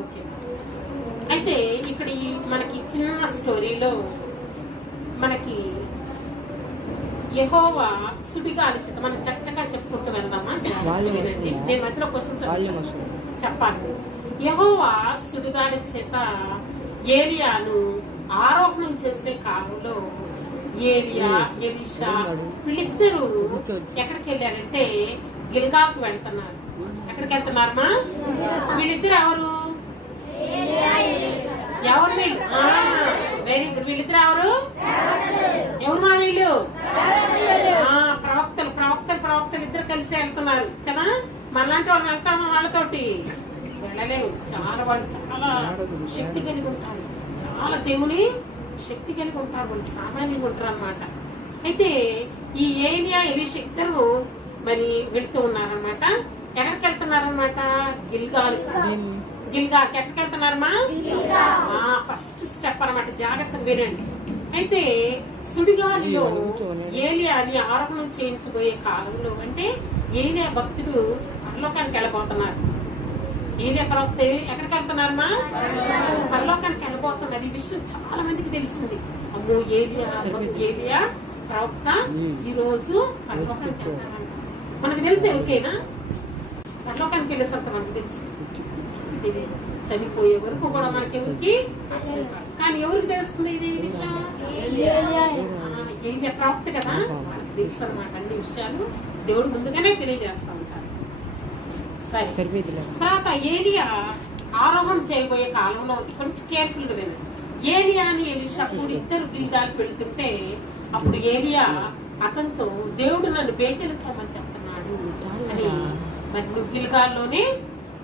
Okay. అయితే ఇక్కడ మనకి చిన్న స్టోరీలో మనకి యెహోవా సుడిగాలి చేత మనం చక్కగా చెప్పుకుంటూ వెళ్దామా? నేను మధ్యలో క్వశ్చన్స్ చెప్పాలి. యెహోవా సుడిగాలి చేత ఏలియాను ఆరోహణం చేసే కాలంలో ఏలియా ఎలీషా వీళ్ళిద్దరూ ఎక్కడికి వెళ్ళారంటే గిల్గాకు వెళ్తున్నారు. ఎక్కడికి వెళ్తున్నారమ్మా? వీళ్ళిద్దరు ఎవరు? ఎవరు వీళ్ళు? Very good. వీళ్ళిద్దరు ఎవరు? ఎవరు మా వీళ్ళు? ప్రవక్తలు ప్రవక్తలు ప్రవక్తలు ఇద్దరు కలిసి వెళ్తున్నారు కదా. మనలాంటి వాళ్ళు వెళ్తాము వాళ్ళతోటి వెళ్ళలేవు. వాళ్ళు చాలా శక్తి కలిగి ఉంటారు, చాలా దేవుని శక్తి కలిగి ఉంటారు, వాళ్ళు సామాన్యంగా ఉంటారు అన్నమాట. అయితే ఈ ఏలియా ఎలీషా ఇద్దరు మరి వెళుతూ ఉన్నారనమాట. ఎక్కడికి వెళ్తున్నారనమాట? గిల్గాకి ఎక్కడికి వెళ్తున్నారమ్మా? ఫస్ట్ స్టెప్ అనమాట. జాగ్రత్తగా వినండి. అయితే సుడిగాలిలో ఏలియాని ఆరోపణం చేయించబోయే కాలంలో అంటే ఏలియా భక్తుడు పరలోకానికి వెళ్ళబోతున్నారు. ఏలియా ప్రవక్త ఎక్కడికి వెళ్తున్నారమ్మా? పరలోకానికి వెళ్ళబోతున్నారు. ఈ విషయం చాలా మందికి తెలిసింది. అమ్మో ఏలియా ప్రవక్త ఈ రోజు పరలోకానికి వెళ్తారంట. మనకు తెలిసే ఓకేనా? పరలోకానికి వెళ్ళేసంత మనకు తెలుసు. చనిపోయే వరకు కూడా మనకి ఎవరికి, కానీ ఎవరికి తెలుస్తుంది ఇది విషయం? ఏలియా ప్రవక్త కదా, మనకు తెలుసు అన్నమాట. అన్ని విషయాలు దేవుడు ముందుగానే తెలియజేస్తా ఉంటారు. సరే, తర్వాత ఏలియా ఆరోహణ చేయబోయే కాలంలో ఇక్కడ నుంచి కేర్ఫుల్ గా వినండి. ఏలియా అని ఎలీషా అప్పుడు ఇద్దరు గిల్గాకి వెళ్తుంటే అప్పుడు ఏలియా అతనితో దేవుడు నన్ను బేతేలుకు రమ్మని చెప్తున్నాడు అని, మరి నువ్వు గిల్గాల్లోనే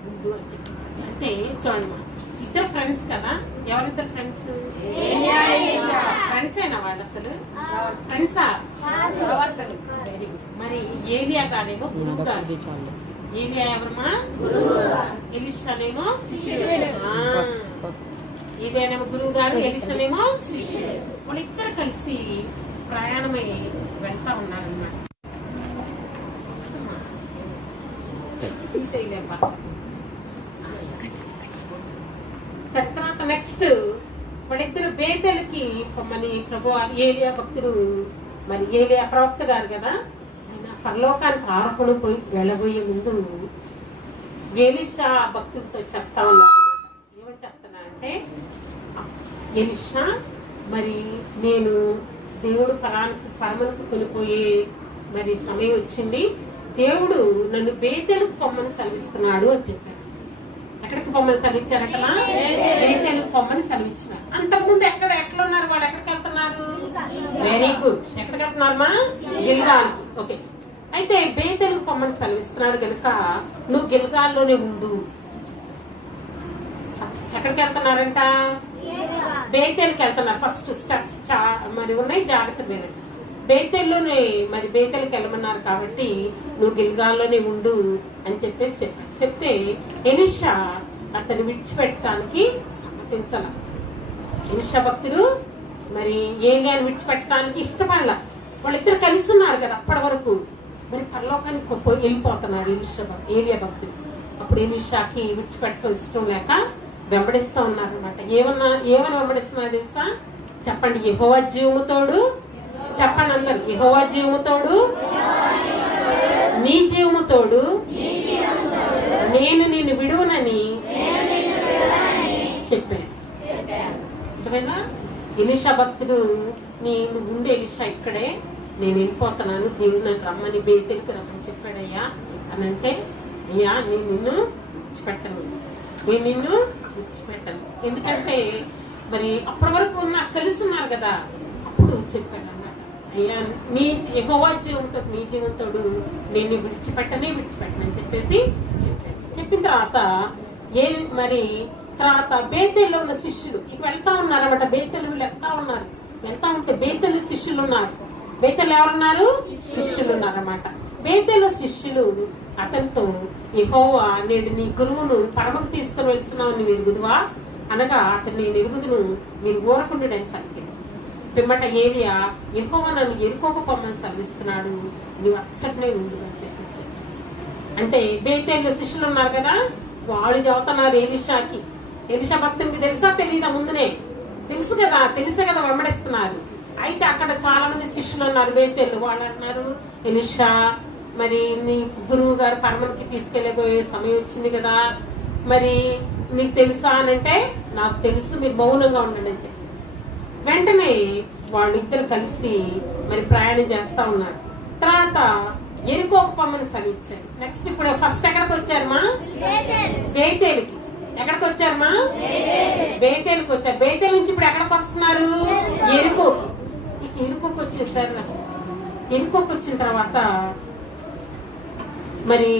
ఉండు అని చెప్పి. అంటే చూడండి, ఇద్దరు ఫ్రెండ్స్ కదా. ఎవరిద్దరు ఫ్రెండ్స్? ఫ్రెండ్స్ అయినా వాళ్ళు అసలు ఫ్రెండ్సా? Very good. మరి ఏలియా గానేమో గురువు గారు. ఏలియా ఎవరమ్మా? ఎలీషానేమో ఏలియానేమో గురువు గారు, ఎలీషానేమో శిష్యుడు. వాళ్ళిద్దరు కలిసి ప్రయాణమై వెళ్తా ఉన్నారన్నమాట. తర్వాత నెక్స్ట్ వాళ్ళిద్దరు బేతెలకి పొమ్మని ప్రభు ఏలియా భక్తుడు, మరి ఏలియా ప్రవక్త గారు కదా, ఆయన పరలోకానికి ఆరోపణ పోయి వెళ్ళబోయే ముందు ఎలీషా భక్తులతో చెప్తా ఉన్నారు. ఏమని చెప్తున్నా అంటే, ఎలీషా మరి నేను దేవుడు పరమకు కొనిపోయే మరి సమయం వచ్చింది. దేవుడు నన్ను బేతెలకు పొమ్మని సెలవిస్తున్నాడు అని చెప్పారు. ఎక్కడికి పొమ్మని సెలవిచ్చారు? అక్కడ బేతెలకు పొమ్మని సెలవిచ్చినారు. అంతకుముందు ఎట్లా ఉన్నారు వాళ్ళు? ఎక్కడికి వెళ్తున్నారు? Very good. ఎక్కడికి వెళ్తున్నారమ్మా? గిల్గాల్కి. ఓకే. అయితే బేతెలకు పొమ్మని సెలవిస్తున్నాడు కనుక నువ్వు గిల్గాల్లోనే ఉండు. ఎక్కడికి వెళ్తున్నారంట? బేతెల్కి వెళ్తున్నారు. ఫస్ట్ స్టెప్స్ మరి ఉన్నాయి, జాగ్రత్తగా వినండి. బేతెల్లోనే మరి బేతెల్కి వెళ్ళమన్నారు కాబట్టి నువ్వు గిల్గాల్లోనే ఉండు అని చెప్పేసి చెప్పారు. చెప్తే ఎలీషా అతను విడిచిపెట్టడానికి సమ్మతించాల. ఎలీషా భక్తుడు మరి ఏలియాని విడిచిపెట్టడానికి ఇష్టపడాల. వాళ్ళిద్దరు కలిసి ఉన్నారు కదా అప్పటి వరకు. మరి పరలోకానికి వెళ్ళిపోతున్నారు ఏలియా భక్తుడు. అప్పుడు ఎలీషాకి విడిచిపెట్టడం ఇష్టం లేక వెంబడిస్తూ ఉన్నారు అనమాట. ఏమని వెంబడిస్తున్నారు తెలుసా? చెప్పండి. యెహోవా జీవముతోడు. చెప్పండి అందరు. యెహోవా జీవముతోడు, నీ జీవముతోడు నేను నిన్ను విడువనని చెప్పాను. అర్థమైందా? ఎలీషా భక్తుడు నేను ఉండే ఎలీషా ఇక్కడే, నేను వెళ్ళిపోతున్నాను, దేవుడు నాకు రమ్మని బేతెలకు రమ్మని చెప్పాడయ్యా అని అంటే, అయ్యా నేను నిన్ను విడిచిపెట్టను, నేను నిన్ను విడిచిపెట్టాను. ఎందుకంటే మరి అప్పటి వరకు నాకు కలిసి ఉన్నారు కదా. అప్పుడు చెప్పాడు అన్నమాట, అయ్యా నీ యెహోవా జీవంతోడు, నీ జీవంతోడు నేను విడిచిపెట్టని అని చెప్పేసి చెప్పాను. చెప్పిన తర్వాత మరి తర్వాత బేతేల్లో ఉన్న శిష్యులు ఇక వెళ్తా ఉన్నారు అన్నమాట. బేతేలు వీళ్ళు వెళ్తా ఉంటే బేతేలు శిష్యులు ఉన్నారు. బేతేలు ఎవరున్నారు? శిష్యులు ఉన్నారన్నమాట. బేతేలు శిష్యులు అతనితో, యెహోవా నేడు నీ గురువును పరమకు తీసుకుని వెళ్తున్నావు, మీరు గురువా అనగా అతను నేను ఎరుగుదును, మీరు ఊరకుండని కలిగింది. పిమ్మట ఏలియా, యెహోవా నన్ను ఎరుకోక పొమ్మని సెలవిస్తున్నాడు, నీవు అచ్చటనే ఉండు అని చెప్పేసి. అంటే బేతేలు శిష్యులు ఉన్నారు కదా, వాళ్ళు చదువుతున్నారు ఎలీషాకి. ఎలీషా భక్తునికి తెలుసా తెలియదా? ముందునే తెలుసు కదా, తెలిసే కదా వెంబడిస్తున్నారు. అయితే అక్కడ చాలా మంది శిష్యులు ఉన్నారు బేతేళ్ళు. వాళ్ళు అంటున్నారు, ఎలీషా మరి నీ గురువు గారు పరమనికి తీసుకెళ్ళబోయే సమయం వచ్చింది కదా, మరి నీకు తెలుసా అని అంటే నాకు తెలుసు, మీరు మౌనంగా ఉండండి అని చెప్పి వెంటనే వాళ్ళిద్దరు కలిసి మరి ప్రయాణం చేస్తా ఉన్నారు. తర్వాత ఎరుకోకు పొమ్మని సెలవిచ్చారు. నెక్స్ట్ ఇప్పుడు ఫస్ట్ ఎక్కడికి వచ్చారమ్మా? బేతేలుకి. ఎక్కడికి వచ్చారమ్మా? బేతేలుకి వచ్చారు. బేతేలు నుంచి ఇప్పుడు ఎక్కడికి వస్తున్నారు? ఎరుకోకి. ఇక ఎరుకోకి వచ్చేసారు. ఎరుకోకి వచ్చిన తర్వాత మరి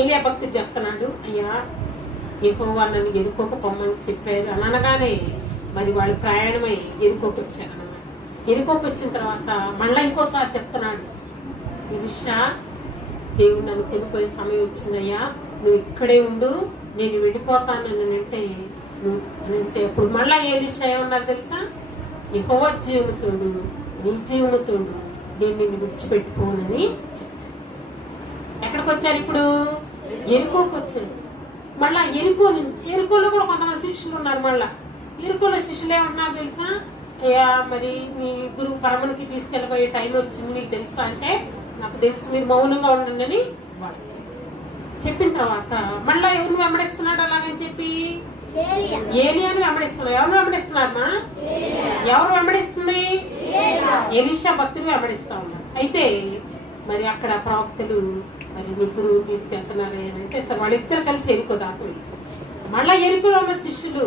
ఏలియా భక్తి చెప్తున్నాడు, అయ్యా యెహోవా నన్ను ఎరుకోకు పొమ్మని చెప్పారు అని అనగానే మరి వాళ్ళు ప్రయాణమై ఎరుకోకి వచ్చారు అన్నమాట. ఎరుకోకి వచ్చిన తర్వాత మళ్ళీ ఇంకోసారి చెప్తున్నాడు, ఎలీషా దేవుడు నన్ను కొనుక్కోయే సమయం వచ్చిందయ్యా, నువ్వు ఇక్కడే ఉండు, నేను వెళ్ళిపోతాను అంటే అప్పుడు మళ్ళా ఎలీషా ఏమన్నారు తెలుసా? యెహోవా జీవముతోడు, నీ జీవముతోడు నేను నిన్ను విడిచిపెట్టుకోనని చెప్పాను. ఎక్కడికి వచ్చారు ఇప్పుడు? ఎరుకోకి వచ్చారు. మళ్ళా ఎరుకోలో కూడా కొంతమంది శిష్యులు ఉన్నారు. మళ్ళా ఎరుకోలో శిష్యులు ఏమంటున్నారు తెలుసా? అయ్యా మరి మీ గురువు పరమనికి తీసుకెళ్ళబోయే టైం వచ్చింది, మీకు తెలుసా అంటే నాకు తెలుసు, మీరు మౌనంగా ఉండండి అని వాళ్ళు చెప్పిన తర్వాత మళ్ళా ఎవరిని వెంబడిస్తున్నాడు అలాగని చెప్పి ఏలియాని వెంబడిస్తున్నారు. ఎవరు వెంబడిస్తున్నారమ్మా? ఎవరు వెంబడిస్తుంది? ఎలీషా భక్తులు వెంబడిస్తా ఉన్నారు. అయితే మరి అక్కడ ప్రవక్తలు మరి నీ గురువు తీసుకెళ్తున్నారు అని అంటే సార్ వాళ్ళిద్దరు కలిసి ఎరుకో దాకా మళ్ళా ఎరుకలో ఉన్న శిష్యులు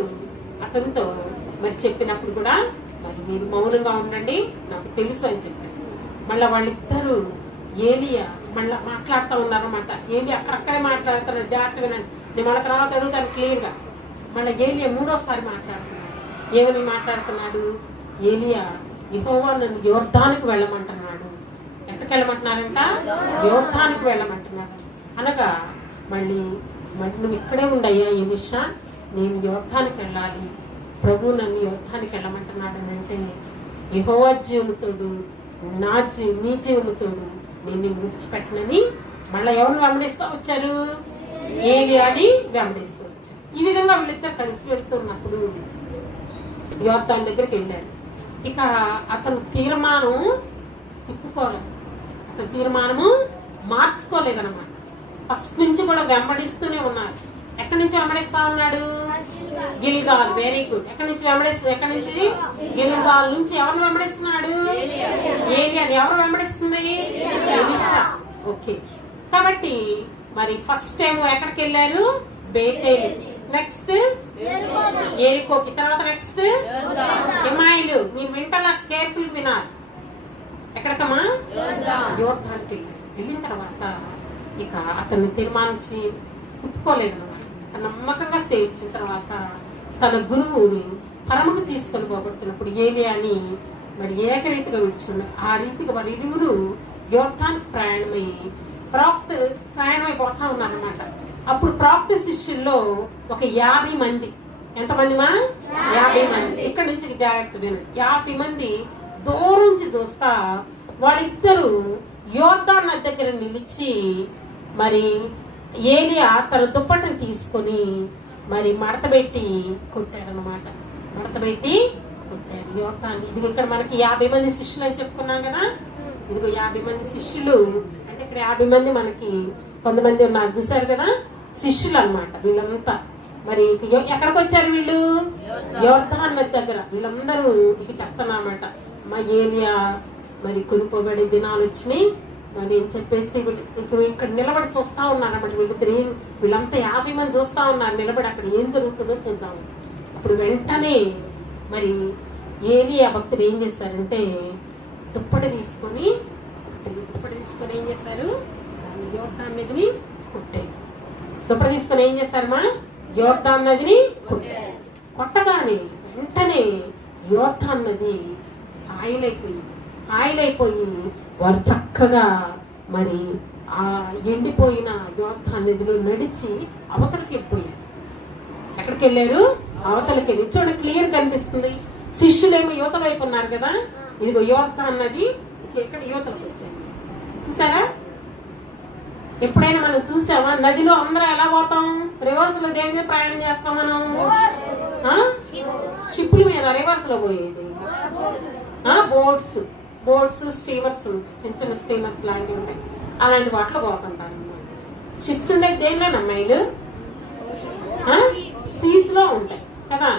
అతనితో మరి చెప్పినప్పుడు కూడా మరి మీరు మౌనంగా ఉండండి, నాకు తెలుసు అని చెప్పారు. మళ్ళా వాళ్ళిద్దరు ఏలియా మళ్ళా మాట్లాడుతూ ఉన్నారన్నమాట. ఏలియా అక్కడక్కడే మాట్లాడుతున్నారు, జాగ్రత్త వినండి, నేను మళ్ళీ తర్వాత అడుగుతాను క్లియర్గా. మళ్ళీ ఏలియా మూడోసారి మాట్లాడుతున్నాడు. ఏమని మాట్లాడుతున్నాడు? ఏలియా యెహోవా నన్ను యోర్దానికి వెళ్ళమంటున్నాడు. ఎక్కడికి వెళ్ళమంటున్నారంట? యోర్దానికి వెళ్ళమంటున్నాడు. అనగా మళ్ళీ నువ్వు ఇక్కడే ఉండయ్యా ఎలీషా, నేను యోర్దానికి వెళ్ళాలి, ప్రభు నన్ను యోర్దానికి వెళ్ళమంటున్నాడు అని అంటే యెహోవా జీవముతోడు నీ జీవముతోడు నేను నిన్ను విడిచిపెట్టనని మళ్ళీ ఎవరిని వెంబడిస్తూ వచ్చారు? ఏలియాని వెంబడిస్తూ వచ్చారు. ఈ విధంగా వీళ్ళిద్దరు కలిసి వెళ్తున్నప్పుడు యోర్దాను దగ్గరికి వెళ్ళారు. ఇక అతను తీర్మానం తిప్పుకోలేదు, అతను తీర్మానము మార్చుకోలేదన్నమాట. ఫస్ట్ నుంచి కూడా వెంబడిస్తూనే ఉన్నారు. ఎక్కడి నుంచి వెంబడిస్తా ఉన్నాడు? గిల్గాల్. Very good. ఎక్కడి నుంచి గిల్గాల్ నుంచి ఎవరిని వెంబడిస్తున్నాడు? ఏలియాని. ఎవరు వెంబడిస్తుంది? ఎలీషా. ఓకే. కాబట్టి మరి ఫస్ట్ టైం ఎక్కడికి వెళ్ళారు? బేతేలు. నెక్స్ట్ ఎరికోకి. తర్వాత నెక్స్ట్ ఇమాయిలు. మీరు వింటలా కేర్ఫుల్ వినాలి. ఎక్కడికమ్మా? యోర్దానికి వెళ్ళిన తర్వాత ఇక అతన్ని తీర్మానించి తిప్పుకోలేదన్నమాట. నమ్మకంగా సేవించిన తర్వాత తన గురువుని పరమకు తీసుకొని పోబడుతున్నప్పుడు ఏలియాని మరి ఏకరీతిగా విడిచున్నారు. ఆ రీతిగా వారి ఇరువురు యోర్దానికి ప్రయాణమై పోతా ఉన్నారన్నమాట. అప్పుడు ప్రాప్త శిష్యుల్లో ఒక 50 మంది. ఎంతమందిమా? 50 మంది. ఇక్కడి నుంచి జాగ్రత్త వినండి. 50 మంది దూరం నుంచి చూస్తా వాళ్ళిద్దరూ యోర్దాను నది దగ్గర నిలిచి మరి ఏలియా తన దుప్పటిని తీసుకొని మరి మడతబెట్టి కొట్టారనమాట. మడతబెట్టి కొట్టారు యోర్దాను. ఇదిగో ఇక్కడ మనకి 50 మంది శిష్యులు అని చెప్పుకున్నాం కదా. ఇదిగో 50 మంది శిష్యులు అంటే ఇక్కడ 50 మంది మనకి కొంతమంది ఉన్నారు చూసారు కదా, శిష్యులు అన్నమాట వీళ్ళంతా. మరి ఎక్కడికి వచ్చారు వీళ్ళు? యోర్దాను నది దగ్గర. వీళ్ళందరూ ఇక చెప్తున్నారన్నమాట, మా ఏలియా మరి కొనుక్కోబడే దినాలు వచ్చినాయి మరి అని చెప్పేసి ఇక్కడ నిలబడి చూస్తా ఉన్నారన్నమాట. వీళ్ళంతా 50 మంది చూస్తా ఉన్నారు నిలబడి. అక్కడ ఏం జరుగుతుందో చూద్దాం. అప్పుడు వెంటనే మరి ఏలియా భక్తులు ఏం చేశారంటే దుప్పటి తీసుకొని ఏం చేశారు? యోర్దాను నదిని కొట్టారు. దుప్పటి తీసుకొని ఏం చేశారమ్మా? యోర్దాను నదిని కొట్టారు. కొట్టగానే వెంటనే యోర్దాను నది ఆయిలైపోయి వారు చక్కగా మరి ఆ ఎండిపోయిన యోర్దాను నదిలో నడిచి అవతలకి వెళ్ళిపోయారు. ఎక్కడికి వెళ్ళారు? అవతలకి వెళ్ళి. చూడండి క్లియర్ కనిపిస్తుంది. శిష్యులేమో యువతల వైపు ఉన్నారు కదా. ఇదిగో యోర్దాను నది ఇక్కడ యువతలకు వచ్చారు. చూసారా? ఎప్పుడైనా మనం చూసామా నదిలో అందరూ ఎలా పోతాం? రివర్స్ లో దేని మీద ప్రయాణం చేస్తాం మనం? షిప్పుల మీద రివర్స్ లో పోయేది. బోట్స్ స్టీమర్స్ ఉంటాయి, చిన్న చిన్న స్టీమర్స్ లాంటివి ఉంటాయి, అలాంటి వాటిలో పోతుంటారు. షిప్స్ ఉండేది దేనిలో అమ్మాయిలు? సీస్ లో ఉంటాయి కదా.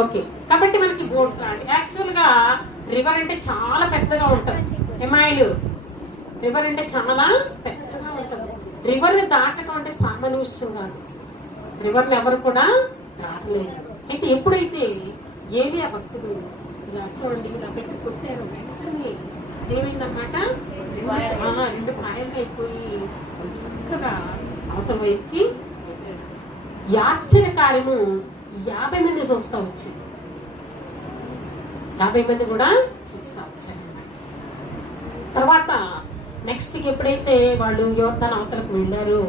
ఓకే, కాబట్టి మనకి బోట్స్ లాంటి. యాక్చువల్ గా రివర్ అంటే చాలా పెద్దగా ఉంటుంది అమ్మాయిలు. రివర్ అంటే చాలా పెద్దగా ఉంటుంది. రివర్ ని దాటడం అంటే సామాన్య విషయం కాదు. రివర్ని ఎవరు కూడా దాటలేదు. అయితే ఎప్పుడైతే ఏలియా భక్తుడు ఇలా చూడండి ఇలా పెట్టి కొట్టారు, వెంటనే ఏమైందన్నమాట, 2 పాయలు అయిపోయి చక్కగా అవతల వైపుకి పెట్టారు. ఈ ఆశ్చర్యకార్యము 50 మంది చూస్తా వచ్చింది. 50 మంది కూడా చూస్తా వచ్చారు. తర్వాత నెక్స్ట్ ఎప్పుడైతే వాళ్ళు యోర్దాను అవతలకు వెళ్ళారో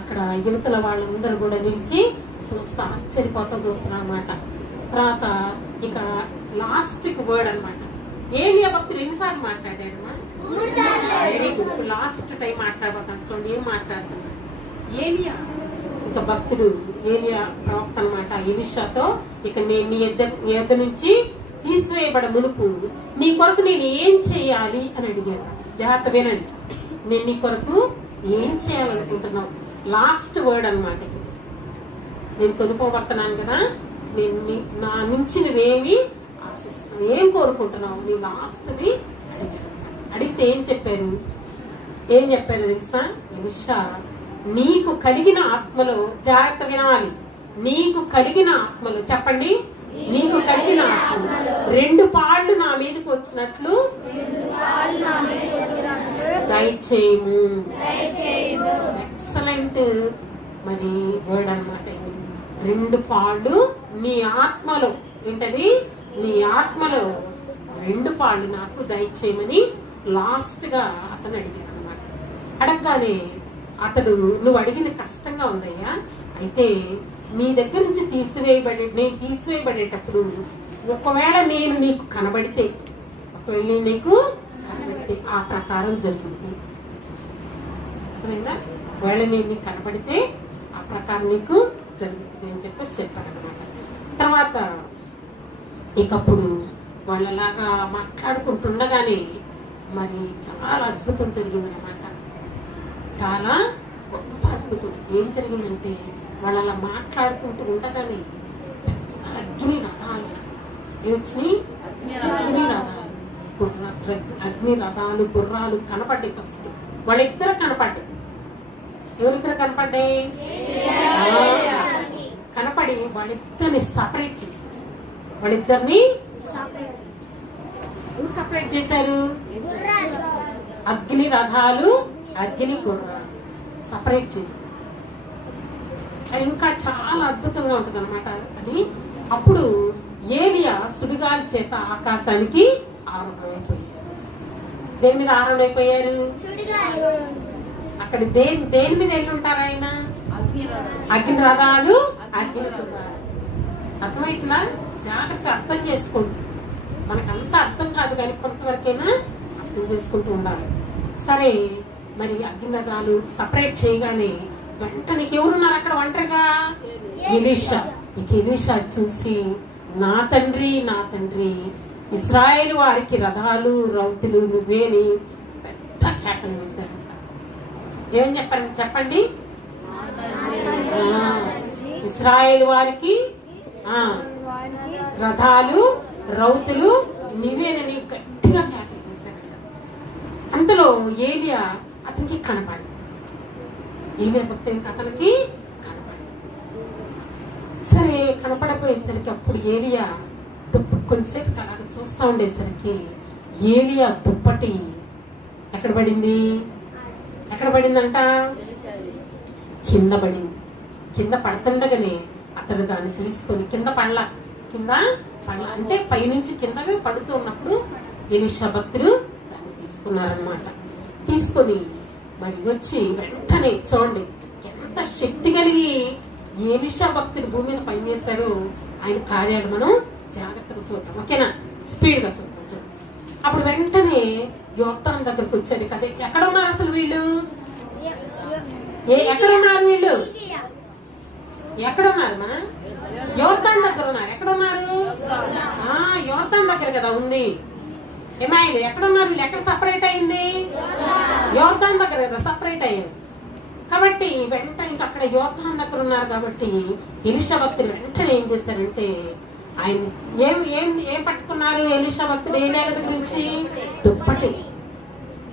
అక్కడ యువతల వాళ్ళందరూ కూడా నిలిచి చూస్తా ఆశ్చర్యపోతా చూస్తున్నారు అన్నమాట. తర్వాత ఇక లాస్ట్ వర్డ్ అనమాట. ఏలియా భక్తులు ఎన్నిసార్లు మాట్లాడారమ్మా? Very good. లాస్ట్ టైం మాట్లాడబోతాను చూడండి ఏం మాట్లాడుతున్నా. ఏలియా ఇక భక్తుడు ఏలియా ప్రవక్త అనమాట ఎలీషాతో, ఇక నేను నీ యొద్ద నుంచి తీసివేయబడ మునుపు నీ కొరకు నేను ఏం చేయాలి అని అడిగాను. జాగ్రత్త వినండి, నేను నీ కొరకు ఏం చేయాలనుకుంటున్నావు? లాస్ట్ వర్డ్ అనమాట ఇది. నేను కొనుక్కోబడుతున్నాను కదా, నేను నా నుంచి నువ్వేమి ఆశిస్తున్నావు, ఏం కోరుకుంటున్నావు, నీ లాస్ట్ది అడిగితే ఏం చెప్పారు తెలుసా? ఎలీషా, నీకు కలిగిన ఆత్మలో, జాగ్రత్త వినాలి, నీకు కలిగిన ఆత్మలో, చెప్పండి, నీకు కలిగిన ఆత్మలో 2 పాళ్ళు నా మీదకి వచ్చినట్లు దయచేయము. ఎక్సలెంట్ మరి వర్డ్ అనమాట ఇది. 2 పాళ్ళు నీ ఆత్మలో, ఏంటది? నీ ఆత్మలో 2 పాళ్ళు నాకు దయచేయమని లాస్ట్ గా అతను అడిగాను అనమాట. అడగగానే అతడు, నువ్వు అడిగిన కష్టంగా ఉందయ్యా, అయితే నీ దగ్గర నుంచి నేను తీసివేయబడేటప్పుడు ఒకవేళ నేను నీకు కనబడితే, ఆ ప్రకారం జరుగుతుంది. ఒకవేళ నేను నీకు కనబడితే ఆ ప్రకారం నీకు జరుగుతుంది అని చెప్పేసి చెప్పారనమాట. తర్వాత ఇకప్పుడు వాళ్ళలాగా మాట్లాడుకుంటుండగానే మరి చాలా అద్భుతం జరిగిందనమాట. చాలా గొప్ప అద్భుతం. ఏం జరిగిందంటే వాళ్ళు అలా మాట్లాడుకుంటూ ఉండగానే అగ్ని రథాలు ఏమొచ్చినాయి? అగ్ని రథాలు గుర్రాలు కనపడ్డాయి. ఫస్ట్ వాళ్ళిద్దరు కనపడ్డాయి. ఎవరిద్దరు కనపడ్డాయి? కనపడి వాళ్ళిద్దరిని సపరేట్ చేసేసి, వాళ్ళిద్దరిని సపరేట్ చేశారు. అగ్ని రథాలు అగ్ని గుర్రాలు సపరేట్ చేసి, అది ఇంకా చాలా అద్భుతంగా ఉంటుంది అనమాట అది. అప్పుడు ఏలియా సుడిగాలి చేత ఆకాశానికి ఆరోహణమైపోయారు. దేని మీద ఆరోహణమైపోయారు? అక్కడ దేని మీద వెళ్ళి ఉంటారు ఆయన? అగ్ని రథాలు అగ్ని గుర్రాలు. అర్థమవుతుందా? జాగ్రత్త అర్థం చేసుకోండి. మనకంతా అర్థం కాదు కానీ కొంతవరకైనా అర్థం చేసుకుంటూ ఉండాలి. సరే, మరి అగ్ని రథాలు సపరేట్ చేయగానే వెంటనే ఎవరున్నారు అక్కడ ఒంటరిగా? ఎలీషా. ఇక ఎలీషా చూసి, నా తండ్రి ఇశ్రాయేలు వారికి రథాలు రౌతులు నువ్వేని పెద్ద కేకలు వేశారంట. ఏమని చెప్పారు చెప్పండి? ఇశ్రాయేలు వారికి రథాలు రౌతులు నువ్వేనని గట్టిగా కేకలు వేశారంట. అంతలో ఏలియా అతనికి కనపడి, ఏలియా భక్తి అతనికి కనపడి, సరే కనపడపోయేసరికి అప్పుడు ఏలియా కొంచెంసేపు అలాగ చూస్తూ ఉండేసరికి ఏలియా దుప్పటి ఎక్కడ పడిందంట? కింద పడింది. కింద పడుతుండగానే అతను దాన్ని తీసుకొని కింద పడల అంటే పైనుంచి కిందగా పడుతూ ఉన్నప్పుడు ఎలీషా భక్తులు దాన్ని తీసుకున్నారనమాట. తీసుకొని మరి వచ్చి వెంటనే చూడండి ఎంత శక్తి కలిగి ఎలీషా భక్తులు భూమి మీద పనిచేశారో ఆయన కార్యాలు మనం జాగ్రత్తగా చూద్దాం. ఓకేనా? స్పీడ్ గా చూద్దాం. అప్పుడు వెంటనే యోర్దాను దగ్గరకు వచ్చారు కదా. ఎక్కడ ఉన్నారు అసలు వీళ్ళు? ఎక్కడ ఉన్నారు వీళ్ళు? ఎక్కడ ఉన్నారు? మా యోర్దాను దగ్గర ఉన్నారు. ఎక్కడ ఉన్నారు? యోర్దాను దగ్గర కదా ఉంది. ఏమైంది? ఎక్కడ ఉన్నారు వీళ్ళు? ఎక్కడ సపరేట్ అయింది? యోర్దాను దగ్గర కదా సపరేట్ అయ్యింది. కాబట్టి వెంట ఇంకా అక్కడ యోర్దాను దగ్గర ఉన్నారు కాబట్టి ఎలీషా భక్తులు వెంటనే ఏం చేశారంటే ఆయన ఏం పట్టుకున్నారు? ఎలీషా భక్తులు ఏలియా దగ్గర నుంచి దుప్పటి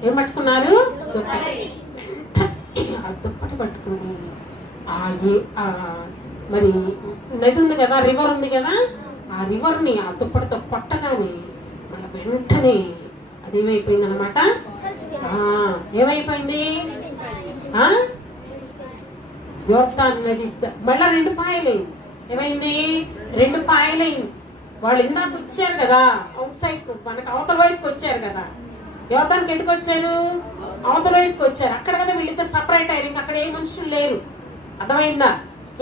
ఏం పట్టుకున్నారు? దుప్పటి. ఆ దుప్పటి పట్టుకుని మరి నది ఉంది కదా, రివర్ ఉంది కదా, ఆ రివర్ ని ఆ దుప్పటితో కొట్టగానే మన వెంటనే అదేమైపోయింది అనమాట. ఏమైపోయింది? యోర్దాను నది మళ్ళా 2 పాయలైంది. ఏమైంది? 2 పాయలైంది. వాళ్ళు ఇందాక వచ్చారు కదా అవుట్ సైడ్, మనకు అవతల వైపుకి వచ్చారు కదా. యోర్దానికి ఎందుకు వచ్చారు? అవతల వైపుకి వచ్చారు. అక్కడ కదా వీళ్ళిద్దరు సపరేట్ అయ్యారు. ఇంకా అక్కడ ఏ మనుషులు లేరు. అర్థమైందా?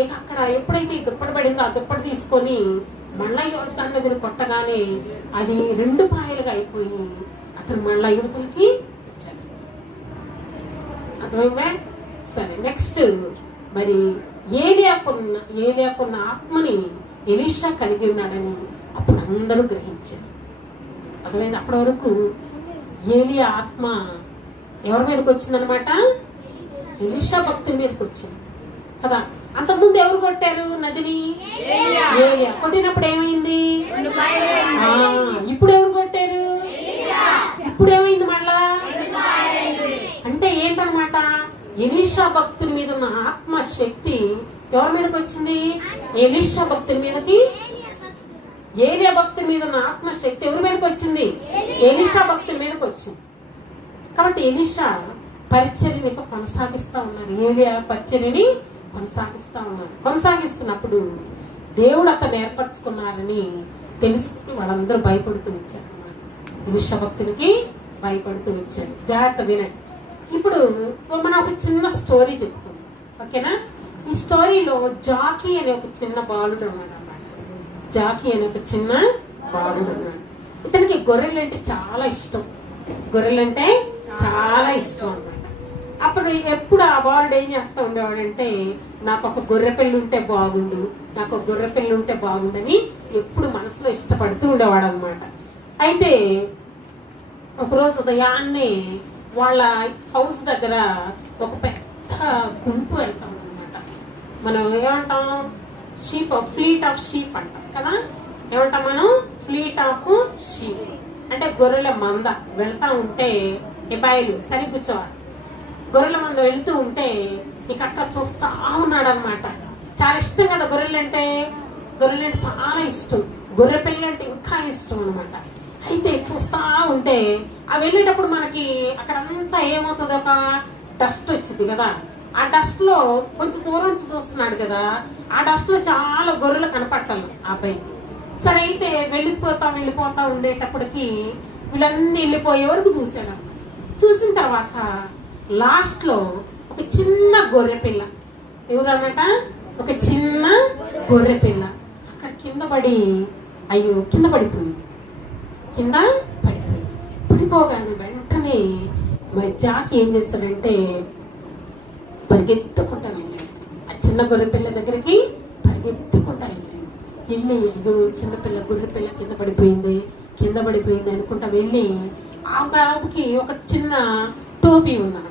ఇక అక్కడ ఎప్పుడైతే దుప్పటి పడిందో ఆ దుప్పటి తీసుకొని మళ్ళా యోర్దాను నదిని కొట్టగానే అది 2 పాయలుగా అయిపోయి అతను మళ్ళా యువతలకి వచ్చారు. అర్థమైందా? సరే, నెక్స్ట్ మరి ఏలియాకున్న ఆత్మని ఎలీషా కలిగి ఉన్నాడని అప్పుడు అందరూ గ్రహించారు. అర్థమైంది? అప్పటి వరకు ఏలియా ఆత్మ ఎవరి మీదకి వచ్చిందనమాట? ఎలీషా భక్తుల మీదకి వచ్చింది కదా. అంతకుముందు ఎవరు కొట్టారు నదిని? ఏలియా. కొట్టినప్పుడు ఏమైంది? ఇప్పుడు ఎవరు కొట్టారు? ఇప్పుడు ఏమైంది మళ్ళా? అంటే ఏంటనమాట? ఎలీషా భక్తుల మీద ఉన్న ఆత్మ శక్తి ఎవరి మీదకి వచ్చింది? ఎలీషా భక్తుల మీదకి. ఏలియా భక్తుల మీద ఉన్న ఆత్మ శక్తి ఎవరి మీదకి వచ్చింది? ఎలీషా భక్తుల మీదకి వచ్చింది. కాబట్టి ఎలీషా పరిచర్యని కొనసాగిస్తా ఉన్నారు. ఏలియా పరిచర్యని కొనసాగిస్తా ఉన్నారు. కొనసాగిస్తున్నప్పుడు దేవుడు అతను ఏర్పరచుకున్నారని తెలుసుకుని వాళ్ళందరూ భయపడుతూ వచ్చారు అన్నమాట. ఎలీషా భక్తునికి భయపడుతూ వచ్చారు. జాగ్రత్త వినండి. ఇప్పుడు మనం ఒక చిన్న స్టోరీ చెప్తాం, ఓకేనా? ఈ స్టోరీలో జాకీ అనే ఒక చిన్న బాలుడు ఉన్నాడు అన్నమాట. జాకీ అనే ఒక చిన్న బాలుడు ఉన్నాడు. ఇతనికి గొర్రెలు అంటే చాలా ఇష్టం. గొర్రెలంటే చాలా ఇష్టం అన్నమాట. అప్పుడు ఎప్పుడు ఆ బాలుడు ఏం చేస్తా ఉండేవాడంటే నాకు ఒక గొర్రె పిల్ల ఉంటే బాగుండు, నాకు ఒక గొర్రె పిల్ల ఉంటే బాగుండని ఎప్పుడు మనసులో ఇష్టపడుతూ ఉండేవాడు అనమాట. అయితే ఒకరోజు ఉదయాన్నే వాళ్ళ హౌస్ దగ్గర ఒక పెద్ద గుంపు వెళ్తాం అనమాట. మనం ఏమంటాం? ఫ్లీట్ ఆఫ్ షీప్ అంటాం కదా. ఏమంటాం మనం? ఫ్లీట్ ఆఫ్ షీప్ అంటే గొర్రెల మంద వెళ్తా ఉంటే ఎబ్బాయిలు సరి కూర్చోవాలి. గొర్రెల మంద వెళ్తూ ఉంటే ఇక అక్కడ చూస్తా ఉన్నాడు అనమాట. చాలా ఇష్టం కదా గొర్రెలు అంటే చాలా ఇష్టం. గొర్రె పిల్ల అంటే ఇంకా ఇష్టం అనమాట. అయితే చూస్తా ఉంటే ఆ వెళ్ళేటప్పుడు మనకి అక్కడంతా ఏమవుతుంది? ఒక డస్ట్ వచ్చింది కదా. ఆ డస్ట్ లో కొంచెం దూరం నుంచి చూస్తున్నాడు కదా, ఆ డస్ట్ లో చాలా గొర్రెలు కనపట్టాలి ఆ అబ్బాయికి. సరే, అయితే వెళ్ళిపోతా ఉండేటప్పటికి వీళ్ళన్నీ వెళ్ళిపోయే వరకు చూశాడు. చూసిన తర్వాత లాస్ట్ లో ఒక చిన్న గొర్రె పిల్ల, ఎవరన్నట? ఒక చిన్న గొర్రె పిల్ల అక్కడ కింద పడిపోయింది. పడిపోగానే వెంటనే మరి జాకి ఏం చేస్తాడంటే పరిగెత్తుకుంటా వెళ్ళాడు. ఆ చిన్న గొర్రె పిల్ల దగ్గరికి పరిగెత్తుకుంటా వెళ్ళి అయ్యో చిన్నపిల్ల గొర్రె పిల్ల కింద పడిపోయింది అనుకుంటా వెళ్ళి ఆ బాబుకి ఒక చిన్న టోపీ ఉందన్నమాట.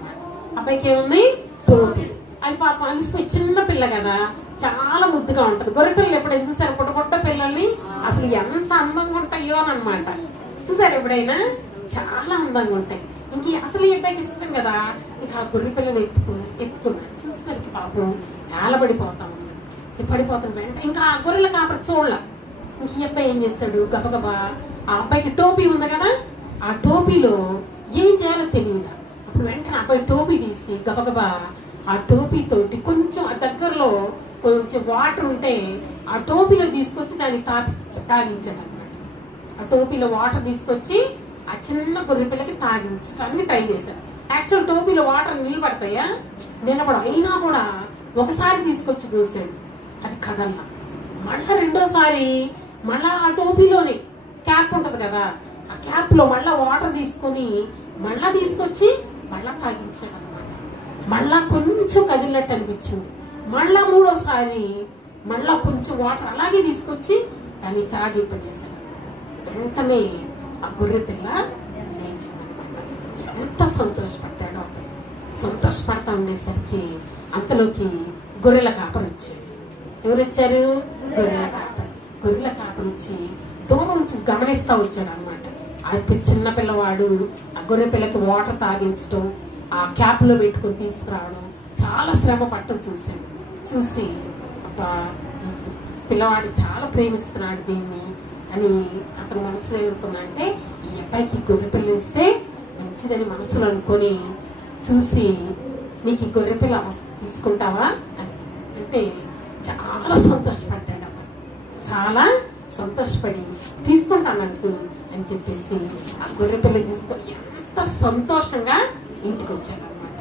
అబ్బాయికి ఏముంది? టోపీ. అది పాపం అలిసిపోయి చిన్న పిల్ల కదా, చాలా ముద్దుగా ఉంటది. గొర్రె పిల్లలు ఎప్పుడైనా చూసారు? పుట్ట పిల్లల్ని అసలు ఎంత అందంగా ఉంటాయో అనమాట. చూసారు ఎప్పుడైనా? చాలా అందంగా ఉంటాయి. ఇంక అసలు ఈ అబ్బాయికి ఇష్టం కదా. ఇక ఆ గొర్రె పిల్లని ఎత్తుకున్నాడు. చూసేసరికి పాపం ఏలబడిపోతా ఉంది. పడిపోతాను వెంట ఇంకా ఆ గొర్రెల కాపరి చూడలా. ఇంక ఈ అబ్బాయి ఏం చేస్తాడు? గబగబా ఆ అబ్బాయికి టోపీ ఉంది కదా, ఆ టోపీలో ఏం చేయాలో తెలియదు. అప్పుడు వెంటనే అబ్బాయి టోపీ తీసి గబగబా ఆ టోపీతోటి కొంచెం ఆ దగ్గరలో కొంచెం వాటర్ ఉంటే ఆ టోపీలో తీసుకొచ్చి దాన్ని తాగించాడు అనమాట. ఆ టోపీలో వాటర్ తీసుకొచ్చి ఆ చిన్న గొర్రె పిల్లకి తాగించడానికి ట్రై చేశాడు. యాక్చువల్ టోపీలో వాటర్ నిలబడతాయా? నిలబడ అయినా కూడా ఒకసారి తీసుకొచ్చి పోసాడు, అది కదల్లా. మళ్ళా రెండోసారి మళ్ళా ఆ టోపీలోనే క్యాప్ ఉంటది కదా, ఆ క్యాప్ లో మళ్ళా వాటర్ తీసుకొని మళ్ళా తీసుకొచ్చి మళ్ళా తాగించాడు అనమాట. మళ్ళా కొంచెం కదిలినట్టు అనిపించింది. మళ్ళా మూడోసారి మళ్ళా కొంచెం వాటర్ అలాగే తీసుకొచ్చి దాన్ని తాగింపజేశాడు. వెంటనే ఆ గొర్రె పిల్ల లేచిందనమాట. ఎంత సంతోషపడ్డాడో అతను. సంతోషపడతా ఉండేసరికి అంతలోకి గొర్రెల కాపరి వచ్చాడు. ఎవరు వచ్చారు? గొర్రెల కాపరి. గొర్రెల కాపరి వచ్చి దూరం నుంచి గమనిస్తా వచ్చాడు అనమాట. అయితే చిన్న పిల్లవాడు ఆ గొర్రె పిల్లకి వాటర్ తాగించడం, ఆ క్యాప్ లో పెట్టుకొని తీసుకురావడం, చాలా శ్రమ పట్టడం చూశాను. చూసి పిల్లవాడు చాలా ప్రేమిస్తున్నాడు దీన్ని అని అతను మనసులో ఏమనుకున్నా అంటే ఈ అబ్బాయికి గొర్రె పిల్ల ఇస్తే మంచిదని మనసులో అనుకొని చూసి నీకు ఈ గొర్రె పిల్ల తీసుకుంటావా అని అంటే చాలా సంతోషపడ్డాడు అబ్బాయి. చాలా సంతోషపడి తీసుకుంటాను అని చెప్పేసి ఆ గొర్రె పిల్ల తీసుకొని ఎంత సంతోషంగా ఇంటికి వచ్చాడు అనమాట.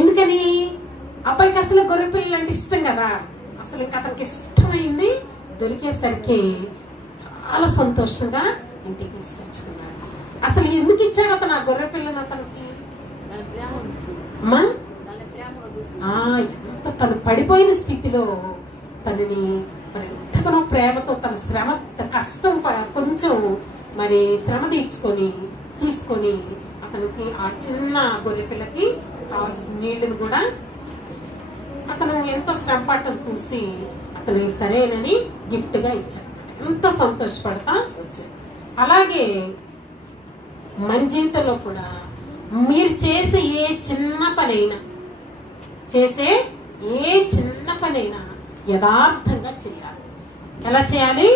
ఎందుకని? అబ్బాయికి అసలు గొర్రె పిల్లలు అంటే ఇష్టం కదా. అసలు ఇంకా అతనికి ఇష్టమైంది దొరికేసరికి చాలా సంతోషంగా ఇంటికి తీసుకొచ్చుకున్నాడు. అసలు ఎందుకు ఇచ్చాడు అతను ఆ గొర్రె పిల్లని అతనికి? ఎంత తను పడిపోయిన స్థితిలో తనని మరి ఎంతగానో ప్రేమతో తన శ్రమ కష్టం కొంచెం మరి శ్రమ తీసుకొని అతనికి ఆ చిన్న గొర్రె పిల్లకి కావాల్సిన నీళ్ళని కూడా అతను ఎంతో శ్రమ పడటం చూసి అతను సరేనని గిఫ్ట్ గా ఇచ్చాడు. ఎంత సంతోషపడతా వచ్చాడు. అలాగే మన జీవితంలో కూడా మీరు చేసే ఏ చిన్న పనైనా యథార్థంగా చేయాలి. ఎలా చేయాలి?